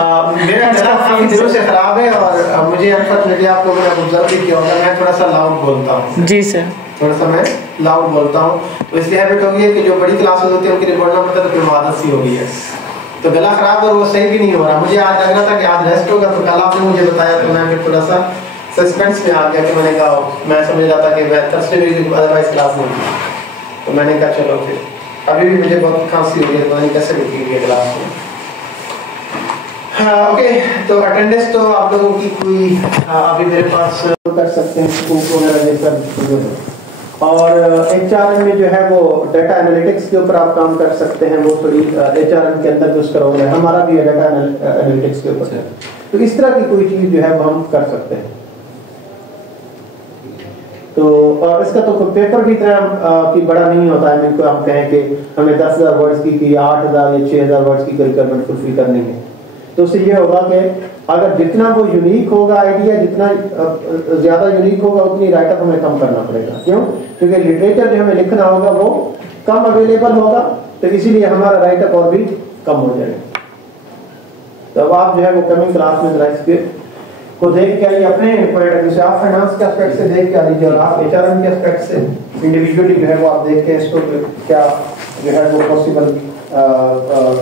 मेरा गला काफी दिनों से खराब है और मुझे अनफॉर्चुनेटली आप लोगों ने ऑब्जर्व भी किया होगा, मैं थोड़ा सा लाउड बोलता हूं। जी सर, थोड़ा सा मैं लाउड बोलता हूं, तो इसलिए हैबिट हो गई है कि जो बड़ी क्लासेस होती है उनके लिए बोलना पड़ता है, तो फिर आदत सी हो गई है, तो गला खराब और वो सही भी नहीं हो रहा। मुझे आज लग रहा था कि आज रेस्ट होगा, तो कल आपने मुझे बताया तो मैं थोड़ा सा सस्पेंस में आ गया कि मैंने कहा, मैं समझ रहा था कि थर्सडे भी अदरवाइज क्लास नहीं थी, तो मैंने कहा चलो फिर। अभी भी मुझे बहुत खांसी हो रही है, पता नहीं कैसे रुकी हुई है क्लास में। हाँ, ओके, तो अटेंडेंस तो आप लोगों की कोई अभी मेरे पास कर सकते हैं, स्कूप वगैरह ये सब। और एचआरएम में जो है वो डाटा एनालिटिक्स के ऊपर आप काम कर सकते हैं, वो थोड़ी एचआरएम के अंदर जो उसका रोल है, हमारा भी डाटा एनालिटिक्स के ऊपर है, तो इस तरह की कोई चीज जो है वो हम कर सकते हैं। तो और इसका तो पेपर भी इतना कि बड़ा नहीं होता है, मेरे को हम कहें कि हमें 10,000 वर्ड्स की 8,000 या 6,000 वर्ड्स की रिक्वायरमेंट फुलफिल करनी है, तो उससे ये होगा कि अगर जितना वो यूनिक होगा आइडिया, जितना ज्यादा यूनिक होगा उतनी राइटअप हमें कम करना पड़ेगा। क्यों? क्योंकि लिटरेचर जो हमें लिखना होगा वो कम अवेलेबल होगा, तो इसीलिए हमारा राइटअप और भी कम हो जाएगा। तो अब आप जो है वो कमिंग क्लास में जरा इसके को देख के आइए, अपने पॉइंट ऑफ व्यू से, आप फाइनेंस के एस्पेक्ट से देख के आ लीजिए और आप एचआरएम के एस्पेक्ट से इंडिविजुअली जो है वो आप देख के इसको क्या जो है वो पॉसिबल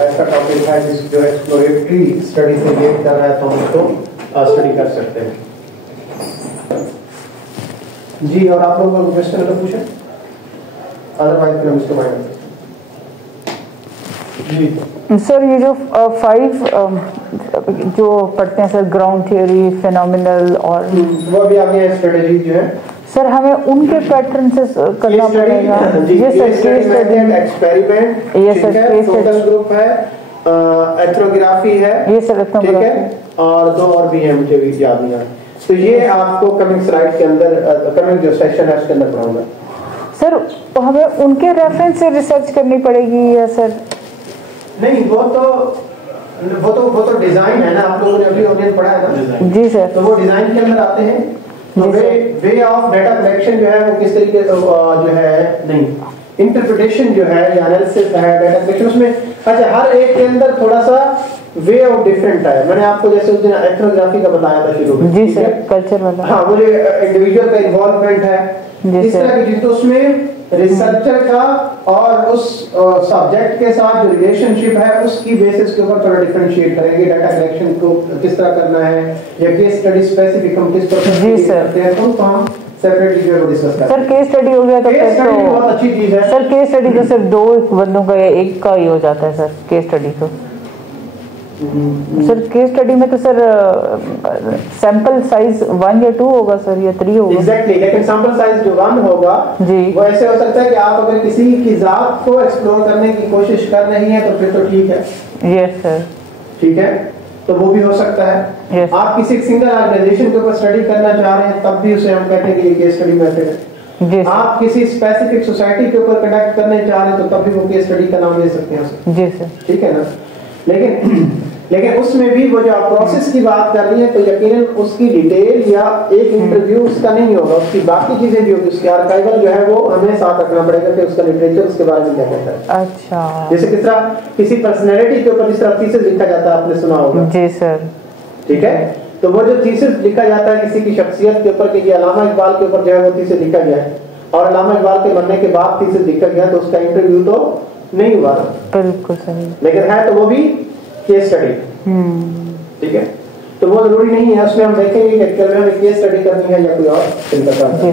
ऐसा टॉपिक है जिस जो एक्सप्लोरेटरी स्टडी से रिलेट कर रहा है तो हम उसको स्टडी कर सकते हैं। जी, और आप लोगों का क्वेश्चन अगर पूछे, अदरवाइज फिर हम इसको माइंड जी। सर ये जो 5 जो पढ़ते हैं सर, ग्राउंड थ्योरी, फिनोमिनल और वो भी आपके स्ट्रेटेजी जो है सर, हमें उनके पैटर्न से करना पड़ेगा। ये सर केस स्टडी, एक्सपेरिमेंट, ये सर केस फोकस ग्रुप है, एथनोग्राफी है, ये सर ठीक है, और 2 और भी है, मुझे भी याद नहीं आ रहा। तो ये आपको कमिंग स्लाइड के अंदर, कमिंग जो सेशन है उसके अंदर पढ़ाऊंगा। सर हमें उनके रेफरेंस से रिसर्च करनी पड़ेगी या सर? नहीं, वो तो डिजाइन है ना, आप लोगों ने अभी ऑनलाइन पढ़ा है ना। जी सर। तो वो डिजाइन के अंदर आते हैं। तो वे ऑफ डाटा कलेक्शन जो है वो किस तरीके जो है, नहीं, इंटरप्रिटेशन जो है या एनालिसिस है डाटा कलेक्शन, उसमें अच्छा हर एक के अंदर थोड़ा सा वे ऑफ डिफरेंट है। मैंने आपको जैसे उस दिन एथनोग्राफी का बताया था शुरू में, जी सर, कल्चर वाला। हाँ, मुझे इंडिविजुअल का इन्वॉल्वमेंट है, इस तरह की चीज। तो उसमें रिसर्चर का और उस सब्जेक्ट के साथ जो रिलेशनशिप है उसकी बेसिस के ऊपर थोड़ा डिफरेंशिएट करेंगे। डाटा कलेक्शन को किस तरह करना है या केस स्टडी स्पेसिफिक हम किस तरह करते हैं, तो हम सेपरेटली जो डिस्कस करेंगे। सर केस स्टडी हो गया तो केस स्टडी बहुत अच्छी चीज है सर। केस स्टडी तो सिर्फ 2 बंदों का या 1 का ही हो जाता है सर केस स्टडी तो। सर केस स्टडी में तो सर सैंपल साइज 1 या 2 होगा सर, या 3 होगा। एग्जैक्टली, लेकिन सैंपल साइज जो 1 होगा जी, वो ऐसे हो सकता है कि आप अगर किसी की जात को एक्सप्लोर करने की कोशिश कर रही हैं तो फिर तो ठीक है। यस सर, ठीक है, तो वो भी हो सकता है। yes. आप किसी सिंगल ऑर्गेनाइजेशन के ऊपर स्टडी करना चाह रहे हैं तब भी उसे हम कहते हैं कि ये केस स्टडी मेथड है। जी, आप किसी स्पेसिफिक सोसाइटी के ऊपर कंडक्ट करने चाह रहे हैं तो तब भी वो केस स्टडी का नाम ले सकते हैं। जी सर, ठीक है ना। लेकिन उसमें भी वो जो आप प्रोसेस की बात कर रही है तो यकीनन उसकी डिटेल या एक इंटरव्यू उसका नहीं होगा, उसकी बाकी चीजें भी होगी, उसकी आर्काइवल जो है वो हमें साथ रखना पड़ेगा कि उसका लिटरेचर उसके बारे में क्या कहता है। अच्छा, जैसे किस तरह किसी पर्सनैलिटी के ऊपर जिस तरह थीसिस लिखा जाता है आपने सुना होगा। जी सर, ठीक है, तो वो जो थीसिस लिखा जाता है किसी की शख्सियत के ऊपर कि अल्लामा इकबाल के ऊपर जो है वो थीसिस लिखा गया है और अल्लामा इकबाल के मरने के बाद थीसिस लिखा गया तो उसका इंटरव्यू तो नहीं हुआ। बिल्कुल सही, लेकिन है तो वो भी केस स्टडी। ठीक है, तो वो जरूरी नहीं है, उसमें हम देखेंगे कि हमें केस स्टडी करनी है या कोई और चिंता करना है।